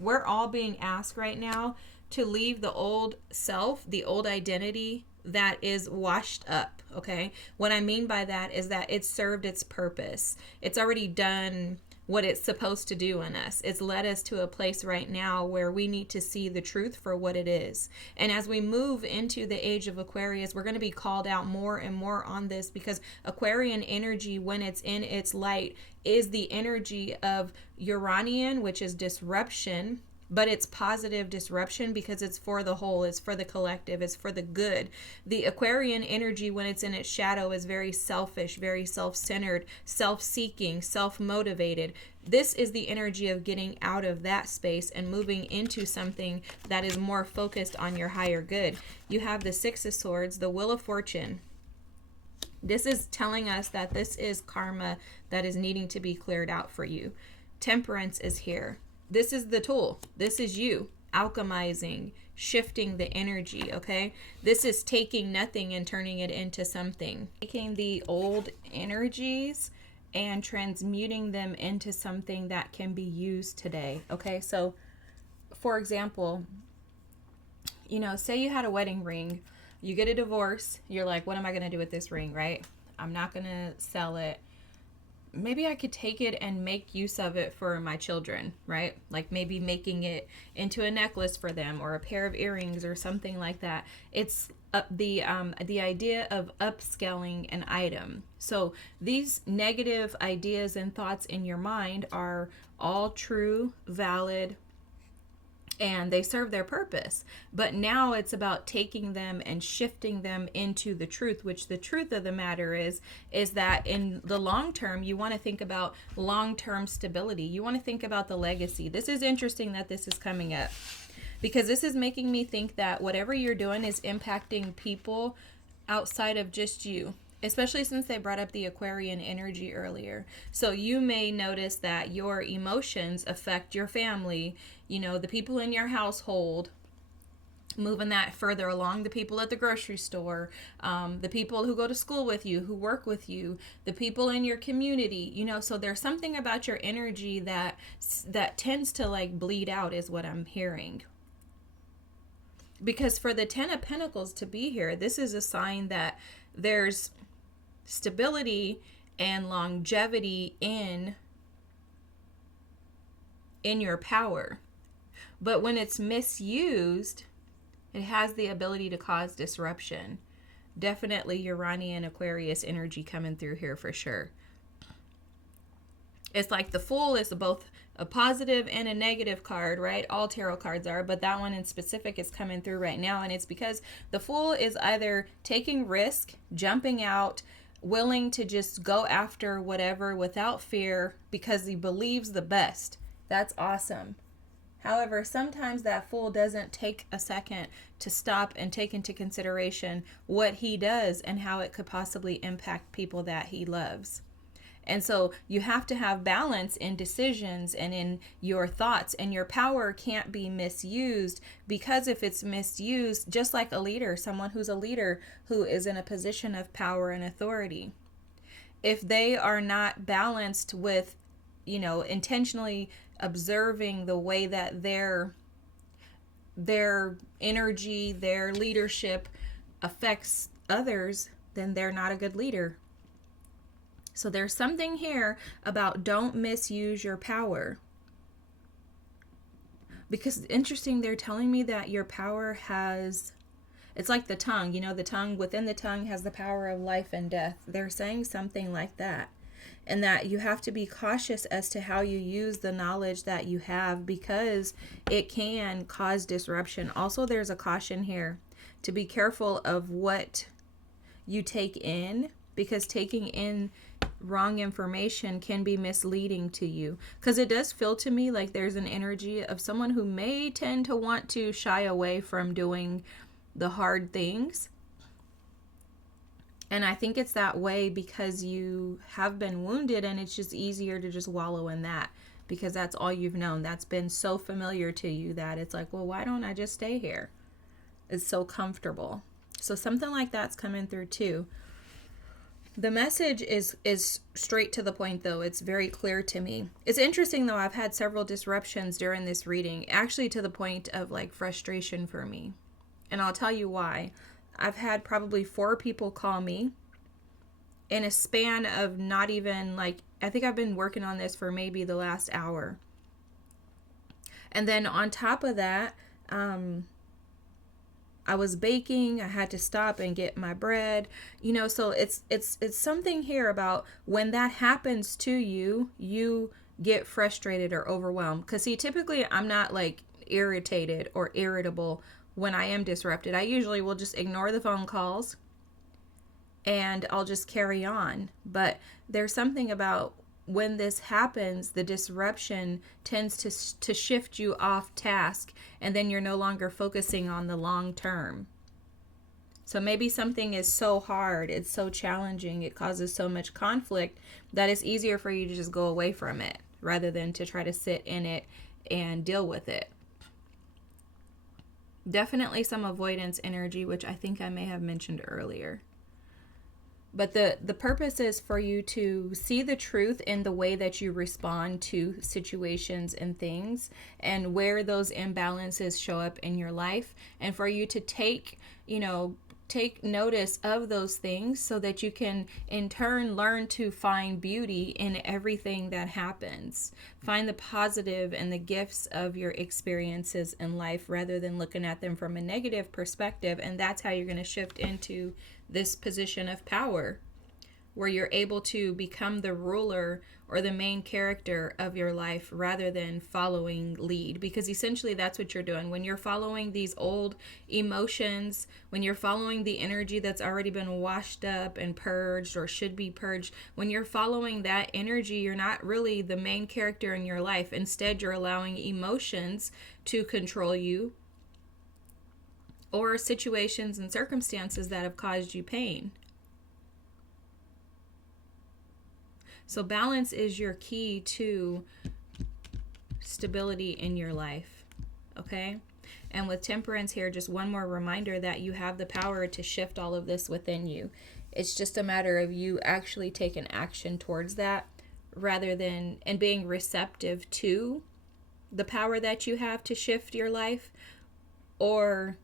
We're all being asked right now to leave the old self, the old identity that is washed up, okay? What I mean by that is that it's served its purpose. It's already done what it's supposed to do in us. It's led us to a place right now where we need to see the truth for what it is. And as we move into the age of Aquarius, we're going to be called out more and more on this, because Aquarian energy, when it's in its light, is the energy of Uranian, which is disruption, but it's positive disruption because it's for the whole, it's for the collective, it's for the good. The Aquarian energy, when it's in its shadow, is very selfish, very self-centered, self-seeking, self-motivated. This is the energy of getting out of that space and moving into something that is more focused on your higher good. You have the Six of Swords, the Wheel of Fortune. This is telling us that this is karma that is needing to be cleared out for you. Temperance is here. This is the tool. This is you alchemizing, shifting the energy, okay? This is taking nothing and turning it into something. Taking the old energies and transmuting them into something that can be used today, okay? So, for example, say you had a wedding ring, you get a divorce, you're like, what am I going to do with this ring, right? I'm not going to sell it. Maybe I could take it and make use of it for my children, right? Like maybe making it into a necklace for them, or a pair of earrings, or something like that. It's the idea of upscaling an item. So these negative ideas and thoughts in your mind are all true, valid, and they serve their purpose. But now it's about taking them and shifting them into the truth, which the truth of the matter is that in the long term, you want to think about long-term stability. You want to think about the legacy. This is interesting that this is coming up, because this is making me think that whatever you're doing is impacting people outside of just you. Especially since they brought up the Aquarian energy earlier. So you may notice that your emotions affect your family, the people in your household, moving that further along, the people at the grocery store, the people who go to school with you, who work with you, the people in your community, so there's something about your energy that tends to like bleed out, is what I'm hearing. Because for the Ten of Pentacles to be here, this is a sign that there's stability and longevity in your power. But when it's misused, it has the ability to cause disruption. Definitely Uranian Aquarius energy coming through here for sure. It's like the Fool is both a positive and a negative card, right? All tarot cards are, but that one in specific is coming through right now. And it's because the Fool is either taking risk, jumping out, willing to just go after whatever without fear because he believes the best. That's awesome. However, sometimes that fool doesn't take a second to stop and take into consideration what he does and how it could possibly impact people that he loves. And so you have to have balance in decisions and in your thoughts, and your power can't be misused, because if it's misused, just like a leader, someone who's a leader who is in a position of power and authority, if they are not balanced with, intentionally observing the way that their energy, their leadership affects others, then they're not a good leader. So there's something here about don't misuse your power. Because interesting, they're telling me that your power has, it's like the tongue, the tongue, within the tongue has the power of life and death. They're saying something like that. And that you have to be cautious as to how you use the knowledge that you have, because it can cause disruption. Also, there's a caution here to be careful of what you take in, because taking in wrong information can be misleading to you. Because it does feel to me like there's an energy of someone who may tend to want to shy away from doing the hard things. And I think it's that way because you have been wounded, and it's just easier to just wallow in that, because that's all you've known. That's been so familiar to you that it's like, well, why don't I just stay here? It's so comfortable. So something like that's coming through too. The message is straight to the point, though. It's very clear to me. It's interesting, though. I've had several disruptions during this reading, actually to the point of like frustration for me. And I'll tell you why. I've had probably 4 people call me in a span of not even I think I've been working on this for maybe the last hour. And then on top of that, I was baking. I had to stop and get my bread, so it's something here about when that happens to you, you get frustrated or overwhelmed. Because see, typically I'm not irritated or irritable when I am disrupted. I usually will just ignore the phone calls and I'll just carry on. But there's something about when this happens, the disruption tends to shift you off task, and then you're no longer focusing on the long term. So maybe something is so hard, it's so challenging, it causes so much conflict that it's easier for you to just go away from it rather than to try to sit in it and deal with it. Definitely some avoidance energy, which I think I may have mentioned earlier. But the purpose is for you to see the truth in the way that you respond to situations and things, and where those imbalances show up in your life, and for you to take notice of those things so that you can in turn learn to find beauty in everything that happens. Find the positive and the gifts of your experiences in life rather than looking at them from a negative perspective. And that's how you're going to shift into this position of power, where you're able to become the ruler or the main character of your life rather than following lead. Because essentially that's what you're doing. When you're following these old emotions, when you're following the energy that's already been washed up and purged or should be purged, when you're following that energy, you're not really the main character in your life. Instead, you're allowing emotions to control you, or situations and circumstances that have caused you pain. So balance is your key to stability in your life, okay? And with temperance here, just one more reminder that you have the power to shift all of this within you. It's just a matter of you actually taking action towards that, rather than, and being receptive to the power that you have to shift your life, or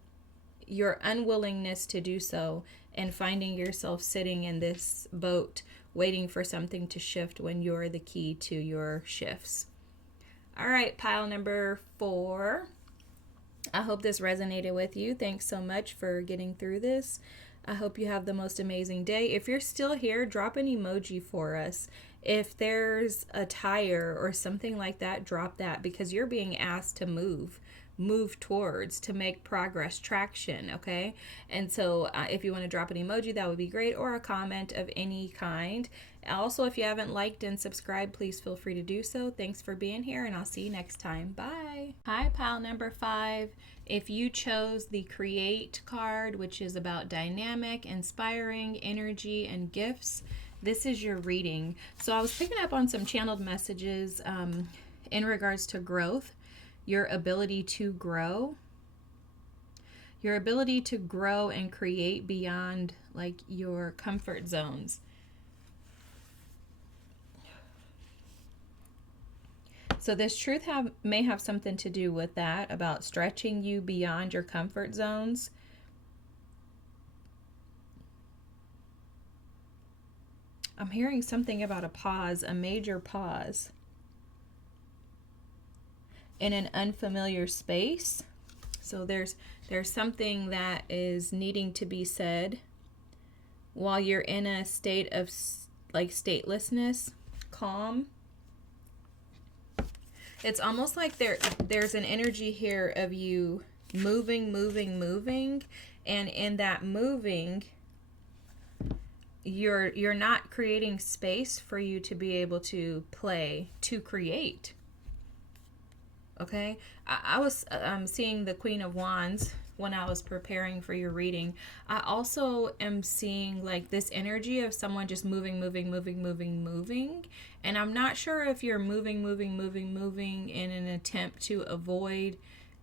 your unwillingness to do so and finding yourself sitting in this boat waiting for something to shift when you're the key to your shifts. All right, pile number 4. I hope this resonated with you. Thanks so much for getting through this. I hope you have the most amazing day. If you're still here, drop an emoji for us. If there's a tire or something like that, drop that, because you're being asked to move move towards, to make progress, traction, okay? And so if you want to drop an emoji, that would be great, or a comment of any kind. Also, if you haven't liked and subscribed, please feel free to do so. Thanks for being here, and I'll see you next time. Bye. Hi, pile number 5. If you chose the Create card, which is about dynamic, inspiring, energy, and gifts, this is your reading. So I was picking up on some channeled messages in regards to growth, your ability to grow, and create beyond like your comfort zones. So this truth may have something to do with that, about stretching you beyond your comfort zones. I'm hearing something about a pause, a major pause in an unfamiliar space. So there's something that is needing to be said while you're in a state of like statelessness, calm. It's almost like there's an energy here of you moving, and in that moving, you're not creating space for you to be able to play, to create. Okay, I was seeing the Queen of Wands when I was preparing for your reading. I also am seeing like this energy of someone just moving. And I'm not sure if you're moving in an attempt to avoid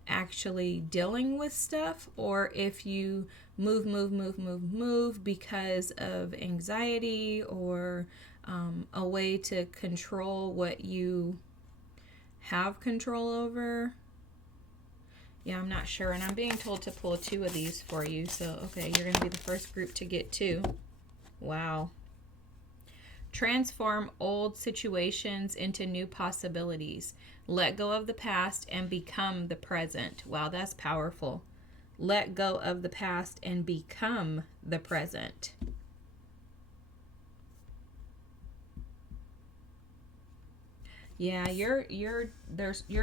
actually dealing with stuff, or if you move because of anxiety, or a way to control what you have control over. Yeah, I'm not sure. And I'm being told to pull 2 of these for you. So, okay, you're going to be the first group to get 2. Wow. Transform old situations into new possibilities. Let go of the past and become the present. Wow, that's powerful. Let go of the past and become the present. Yeah, your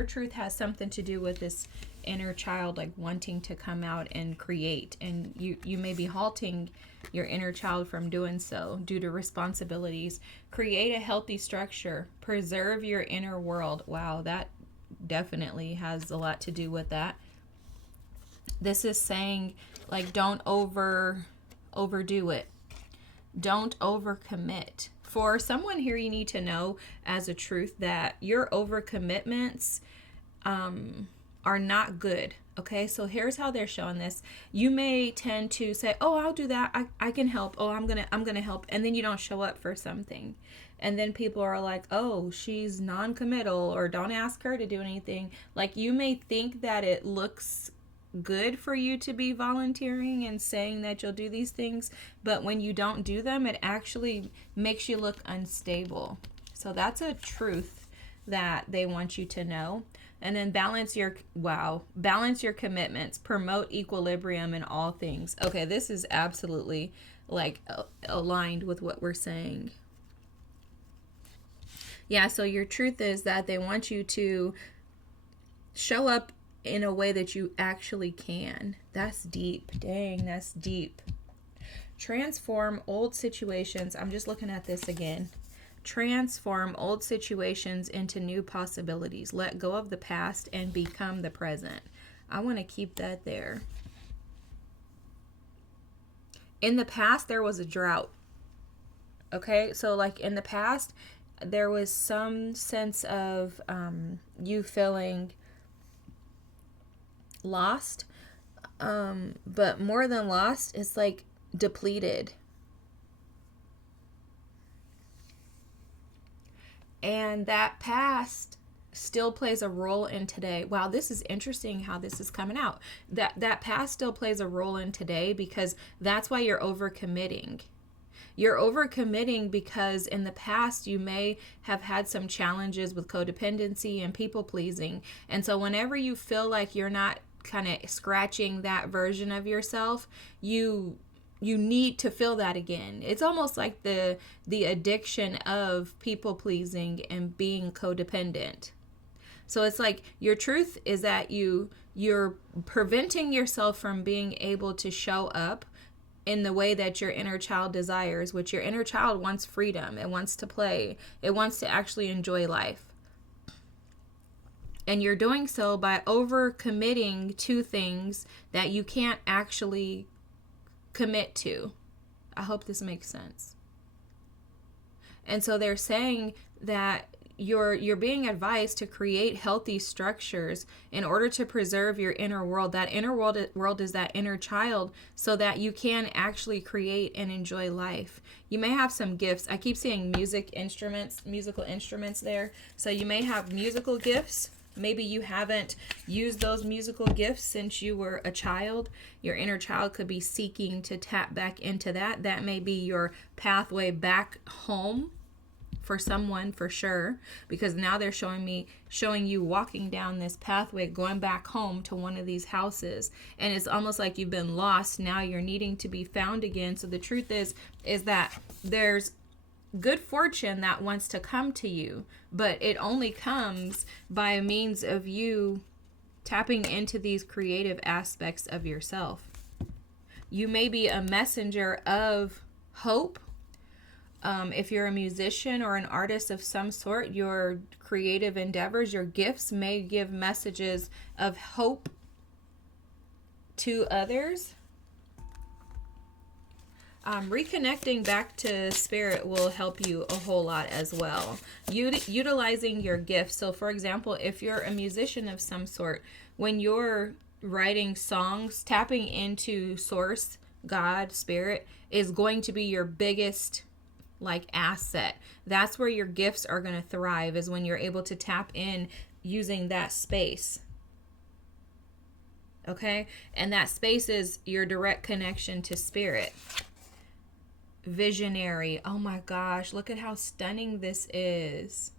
truth has something to do with this inner child, like wanting to come out and create, and you may be halting your inner child from doing so due to responsibilities. Create a healthy structure. Preserve your inner world. Wow, that definitely has a lot to do with that. This is saying like don't overdo it. Don't overcommit. For someone here, you need to know as a truth that your overcommitments are not good. Okay, so here's how they're showing this. You may tend to say, "Oh, I'll do that. I can help. Oh, I'm gonna help," and then you don't show up for something, and then people are like, "Oh, she's non-committal," or "Don't ask her to do anything." Like you may think that it looks good for you to be volunteering and saying that you'll do these things, but when you don't do them, it actually makes you look unstable. So that's a truth that they want you to know. And then balance your commitments. Promote equilibrium in all things. Okay, this is absolutely like aligned with what we're saying. Yeah, so your truth is that they want you to show up in a way that you actually can. That's deep. Dang, that's deep. Transform old situations. I'm just looking at this again. Transform old situations into new possibilities. Let go of the past and become the present. I want to keep that there. In the past, there was a drought. Okay, so like in the past, there was some sense of you feeling lost, but more than lost, it's like depleted. And that past still plays a role in today. Wow, this is interesting how this is coming out. That past still plays a role in today, because that's why you're overcommitting. You're overcommitting because in the past you may have had some challenges with codependency and people pleasing. And so whenever you feel like you're not kind of scratching that version of yourself, you need to feel that again. It's almost like the addiction of people pleasing and being codependent. So it's like your truth is that you're preventing yourself from being able to show up in the way that your inner child desires, which your inner child wants freedom. It wants to play. It wants to actually enjoy life. And you're doing so by over committing to things that you can't actually commit to. I hope this makes sense. And so they're saying that you're being advised to create healthy structures in order to preserve your inner world. That inner world is that inner child, so that you can actually create and enjoy life. You may have some gifts. I keep seeing musical instruments there. So you may have musical gifts. Maybe you haven't used those musical gifts since you were a child. Your inner child could be seeking to tap back into that. That may be your pathway back home for someone, for sure, because now they're showing you walking down this pathway, going back home to one of these houses, and it's almost like you've been lost. Now you're needing to be found again. So the truth is that there's good fortune that wants to come to you, but it only comes by means of you tapping into these creative aspects of yourself. You may be a messenger of hope. If you're a musician or an artist of some sort, your creative endeavors, your gifts may give messages of hope to others. Reconnecting back to spirit will help you a whole lot as well. Utilizing your gifts. So, for example, if you're a musician of some sort, when you're writing songs, tapping into source, God, spirit, is going to be your biggest asset. That's where your gifts are going to thrive, is when you're able to tap in using that space. Okay? And that space is your direct connection to spirit. Visionary. Oh my gosh, look at how stunning this is.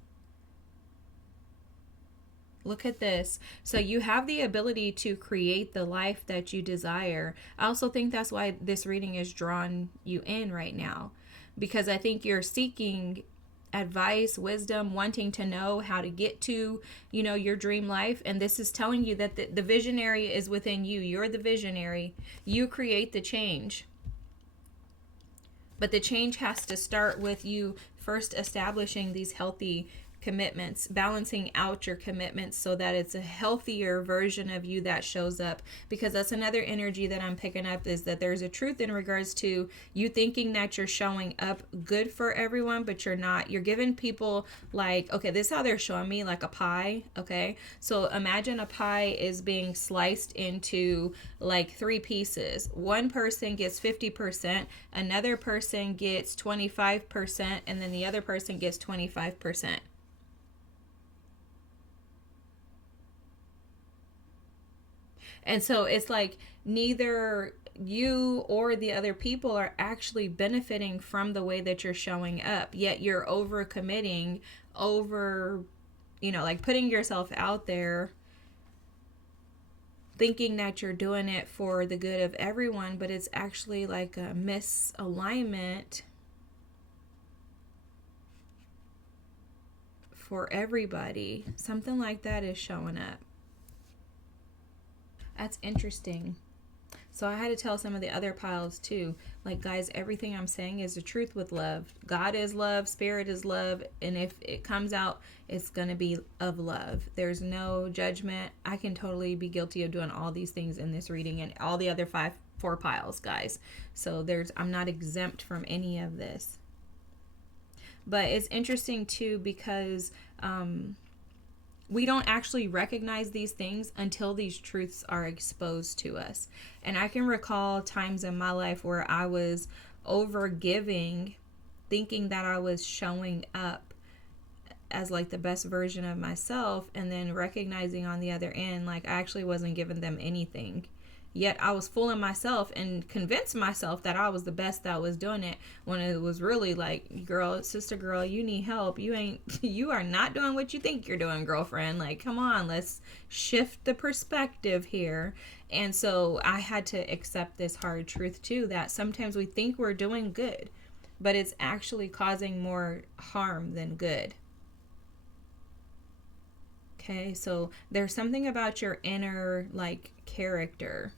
Look at this. So you have the ability to create the life that you desire. I also think that's why this reading is drawing you in right now, because I think you're seeking advice, wisdom, wanting to know how to get to, your dream life. And this is telling you that the visionary is within you. You're the visionary. You create the change. But the change has to start with you first establishing these healthy commitments, balancing out your commitments so that it's a healthier version of you that shows up. Because that's another energy that I'm picking up, is that there's a truth in regards to you thinking that you're showing up good for everyone, but you're not. You're giving people okay, this is how they're showing me, like a pie. Okay, so imagine a pie is being sliced into 3 pieces. One person gets 50%, another person gets 25%, and then the other person gets 25%. And so it's like neither you or the other people are actually benefiting from the way that you're showing up, yet you're over committing, putting yourself out there, thinking that you're doing it for the good of everyone, but it's actually like a misalignment for everybody. Something like that is showing up. That's interesting. So I had to tell some of the other piles too. Guys, everything I'm saying is the truth with love. God is love. Spirit is love. And if it comes out, it's going to be of love. There's no judgment. I can totally be guilty of doing all these things in this reading and all the other 4 piles, guys. So I'm not exempt from any of this. But it's interesting too, because we don't actually recognize these things until these truths are exposed to us. And I can recall times in my life where I was over giving, thinking that I was showing up as the best version of myself, and then recognizing on the other end, I actually wasn't giving them anything. Yet I was fooling myself and convinced myself that I was the best that was doing it, when it was really sister girl, you need help. You are not doing what you think you're doing, girlfriend. Come on, let's shift the perspective here. And so I had to accept this hard truth too, that sometimes we think we're doing good, but it's actually causing more harm than good. Okay, so there's something about your inner like character.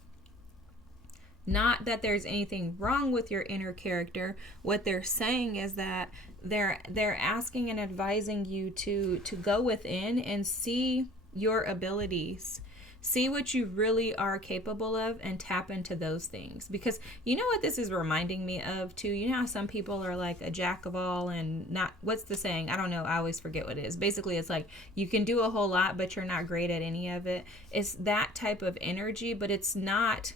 Not that there's anything wrong with your inner character. What they're saying is that they're asking and advising you to go within and see your abilities. See what you really are capable of and tap into those things. Because you know what this is reminding me of too? You know how some people are like a jack of all and not, what's the saying? I don't know. I always forget what it is. Basically, it's like you can do a whole lot, but you're not great at any of it. It's that type of energy, but it's not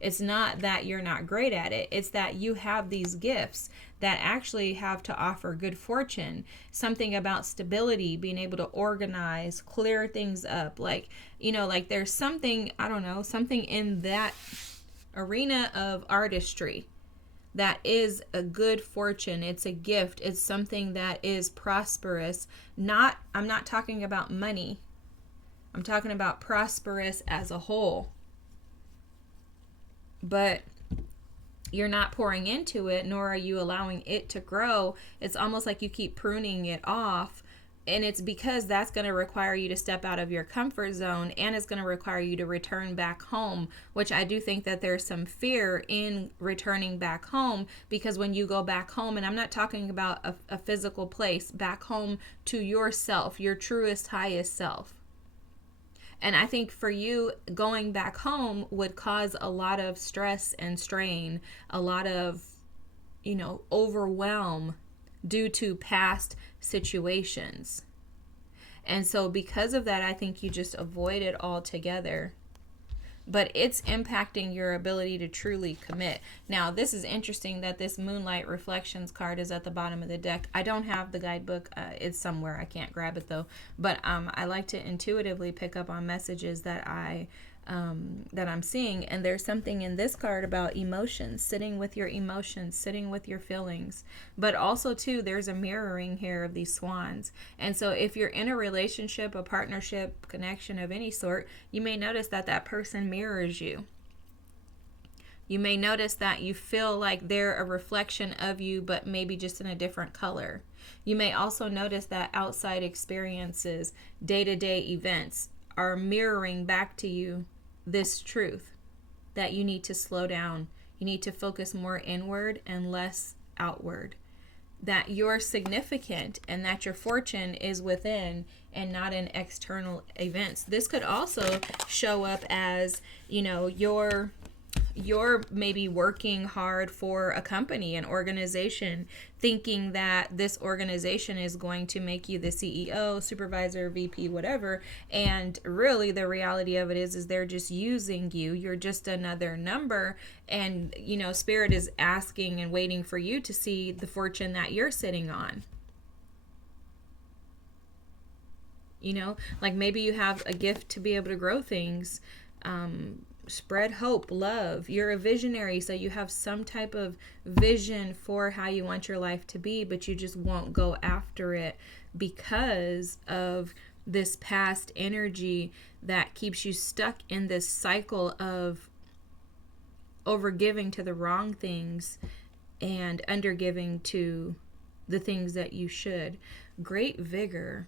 that you're not great at it. It's that you have these gifts that actually have to offer good fortune, something about stability, being able to organize, clear things up. Like, you know, like there's something, I don't know, something in that arena of artistry that is a good fortune. It's a gift. It's something that is prosperous. I'm not talking about money. I'm talking about prosperous as a whole. But you're not pouring into it, nor are you allowing it to grow. It's almost like you keep pruning it off. And it's because that's going to require you to step out of your comfort zone, and it's going to require you to return back home, which I do think that there's some fear in returning back home, because when you go back home, and I'm not talking about a physical place, back home to yourself, your truest, highest self. And I think for you, going back home would cause a lot of stress and strain, a lot of, you know, overwhelm due to past situations. And so because of that, I think you just avoid it altogether. But it's impacting your ability to truly commit. Now, this is interesting that this Moonlight Reflections card is at the bottom of the deck. I don't have the guidebook. It's somewhere. I can't grab it, though. But I like to intuitively pick up on messages that I'm seeing. And there's something in this card about emotions, sitting with your emotions, sitting with your feelings. But also, too, there's a mirroring here of these swans. And so if you're in a relationship, a partnership, connection of any sort, you may notice that that person mirrors you. You may notice that you feel like they're a reflection of you, but maybe just in a different color. You may also notice that outside experiences, day-to-day events are mirroring back to you this truth that you need to slow down. You need to focus more inward and less outward. That you're significant and that your fortune is within and not in external events. This could also show up as, you know, you're maybe working hard for a company, an organization, thinking that this organization is going to make you the CEO, supervisor, VP, whatever. And really the reality of it is they're just using you. You're just another number. And, you know, Spirit is asking and waiting for you to see the fortune that you're sitting on. You know, like maybe you have a gift to be able to grow things, spread hope, love. You're a visionary, so you have some type of vision for how you want your life to be, but you just won't go after it because of this past energy that keeps you stuck in this cycle of overgiving to the wrong things and undergiving to the things that you should. Great vigor.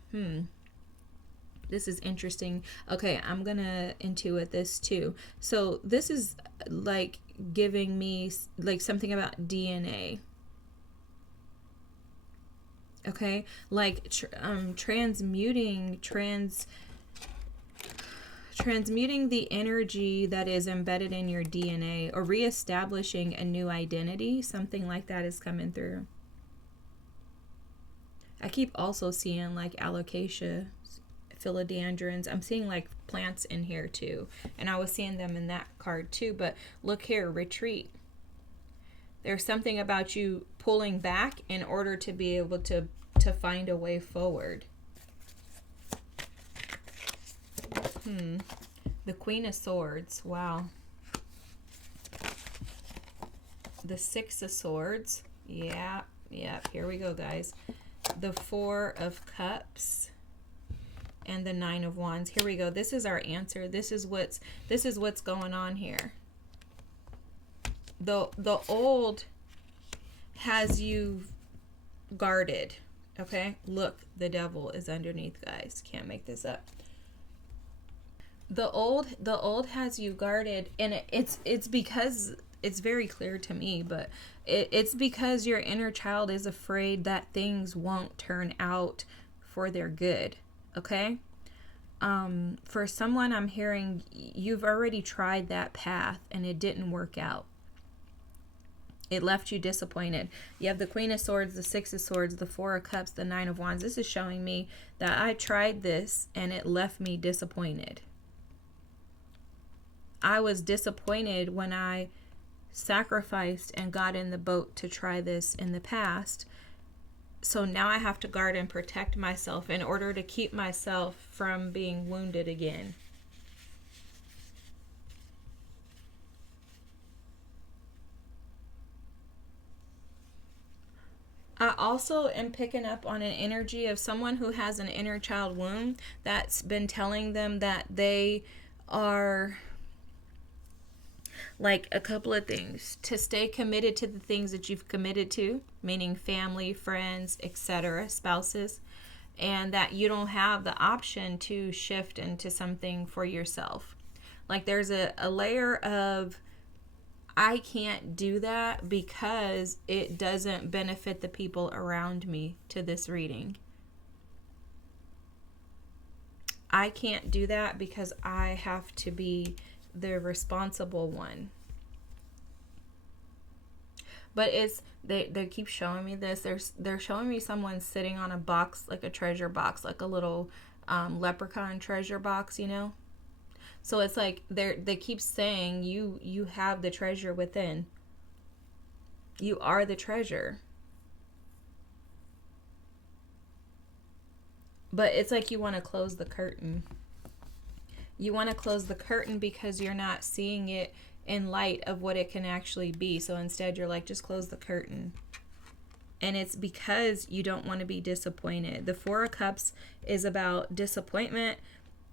This is interesting. Okay, I'm going to intuit this too. So this is like giving me like something about DNA. Okay, like transmuting the energy that is embedded in your DNA, or reestablishing a new identity. Something like that is coming through. I keep also seeing like alocasia, philodendrons. I'm seeing like plants in here too, and I was seeing them in that card too. But look here, retreat. There's something about you pulling back in order to be able to find a way forward. The Queen of Swords. Wow. The Six of Swords. Yeah, here we go, guys. The Four of Cups and the Nine of Wands. Here we go. This is our answer. This is what's going on here. The old has you guarded, Okay, look, the devil is underneath, guys. Can't make this up. The old has you guarded, and it's because it's very clear to me, but it's because your inner child is afraid that things won't turn out for their good. Okay? For someone, I'm hearing you've already tried that path and it didn't work out. It left you disappointed. You have the Queen of Swords, the Six of Swords, the Four of Cups, the Nine of Wands. This is showing me that I tried this and it left me disappointed. I was disappointed when I sacrificed and got in the boat to try this in the past. So now I have to guard and protect myself in order to keep myself from being wounded again. I also am picking up on an energy of someone who has an inner child wound that's been telling them that they are, like, a couple of things: to stay committed to the things that you've committed to, meaning family, friends, etc., spouses, and that you don't have the option to shift into something for yourself. Like, there's a layer of, I can't do that because it doesn't benefit the people around me to this reading. I can't do that because I have to be the responsible one. But it's they keep showing me this. They're showing me someone sitting on a box, like a treasure box, like a little leprechaun treasure box, you know? So it's like they keep saying you have the treasure within. You are the treasure. But it's like you want to close the curtain. You want to close the curtain because you're not seeing it in light of what it can actually be. So instead you're like, just close the curtain. And it's because you don't want to be disappointed. The Four of Cups is about disappointment,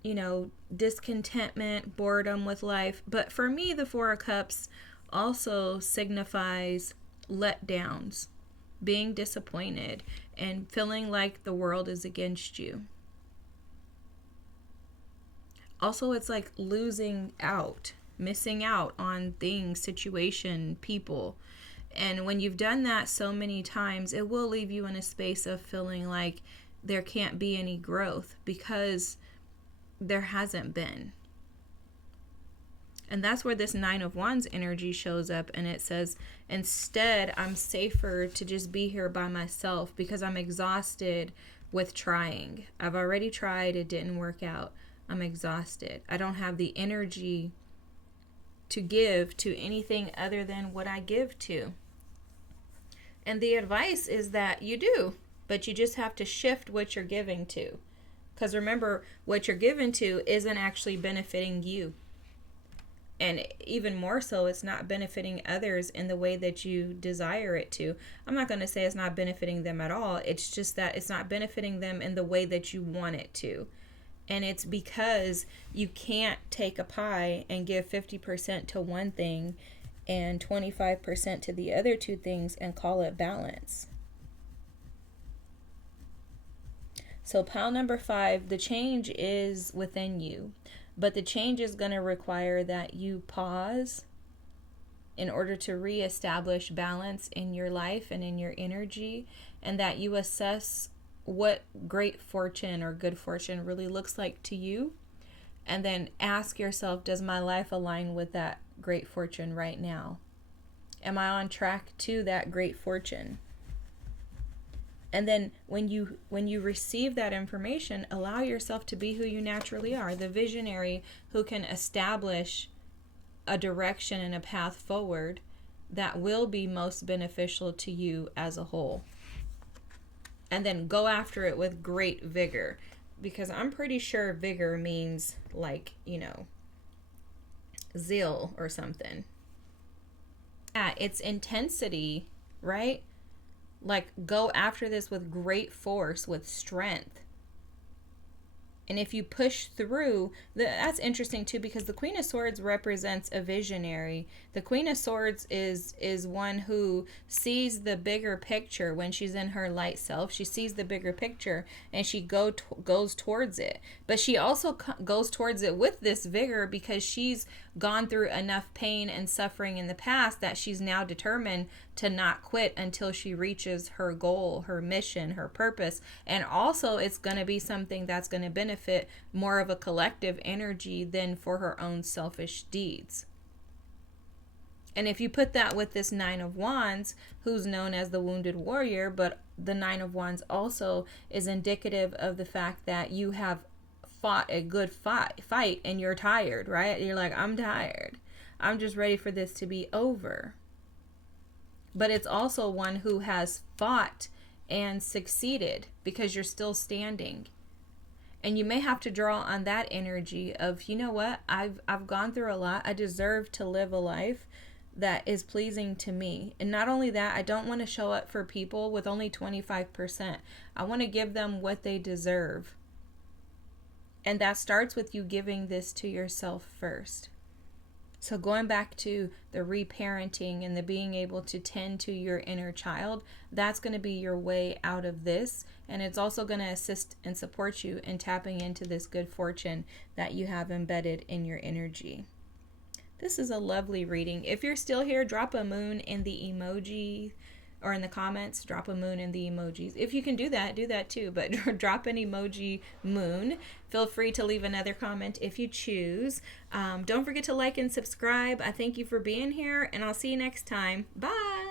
you know, discontentment, boredom with life. But for me, the Four of Cups also signifies letdowns, being disappointed, and feeling like the world is against you. Also, it's like losing out, missing out on things, situation, people. And when you've done that so many times, it will leave you in a space of feeling like there can't be any growth because there hasn't been. And that's where this Nine of Wands energy shows up, and it says, instead, I'm safer to just be here by myself because I'm exhausted with trying. I've already tried, it didn't work out. I'm exhausted. I don't have the energy to give to anything other than what I give to. And the advice is that you do, but you just have to shift what you're giving to. Because remember, what you're giving to isn't actually benefiting you. And even more so, it's not benefiting others in the way that you desire it to. I'm not going to say it's not benefiting them at all. It's just that it's not benefiting them in the way that you want it to. And it's because you can't take a pie and give 50% to one thing and 25% to the other two things and call it balance. So pile number 5, the change is within you. But the change is going to require that you pause in order to reestablish balance in your life and in your energy, and that you assess what great fortune or good fortune really looks like to you, and then ask yourself, does my life align with that great fortune right now? Am I on track to that great fortune? And then when you receive that information, allow yourself to be who you naturally are, the visionary who can establish a direction and a path forward that will be most beneficial to you as a whole. And then go after it with great vigor, because I'm pretty sure vigor means, like, you know, zeal or something. Yeah, it's intensity, right? Like, go after this with great force, with strength. And if you push through, that's interesting too, because the Queen of Swords represents a visionary. The Queen of Swords is one who sees the bigger picture when she's in her light self. She sees the bigger picture and she goes towards it. But she also goes towards it with this vigor because she's gone through enough pain and suffering in the past that she's now determined to not quit until she reaches her goal, her mission, her purpose. And also it's going to be something that's going to benefit more of a collective energy than for her own selfish deeds. And if you put that with this Nine of Wands, who's known as the wounded warrior, but the Nine of Wands also is indicative of the fact that you have fought a good fight and you're tired, right? You're like, I'm tired. I'm just ready for this to be over. But it's also one who has fought and succeeded because you're still standing. And you may have to draw on that energy of, you know what, I've gone through a lot. I deserve to live a life that is pleasing to me. And not only that, I don't want to show up for people with only 25%. I want to give them what they deserve. And that starts with you giving this to yourself first. So going back to the reparenting and the being able to tend to your inner child, that's going to be your way out of this. And it's also going to assist and support you in tapping into this good fortune that you have embedded in your energy. This is a lovely reading. If you're still here, drop a moon in the emoji or in the comments, drop a moon in the emojis. If you can do that too, but drop an emoji moon. Feel free to leave another comment if you choose. Don't forget to like and subscribe. I thank you for being here, and I'll see you next time. Bye.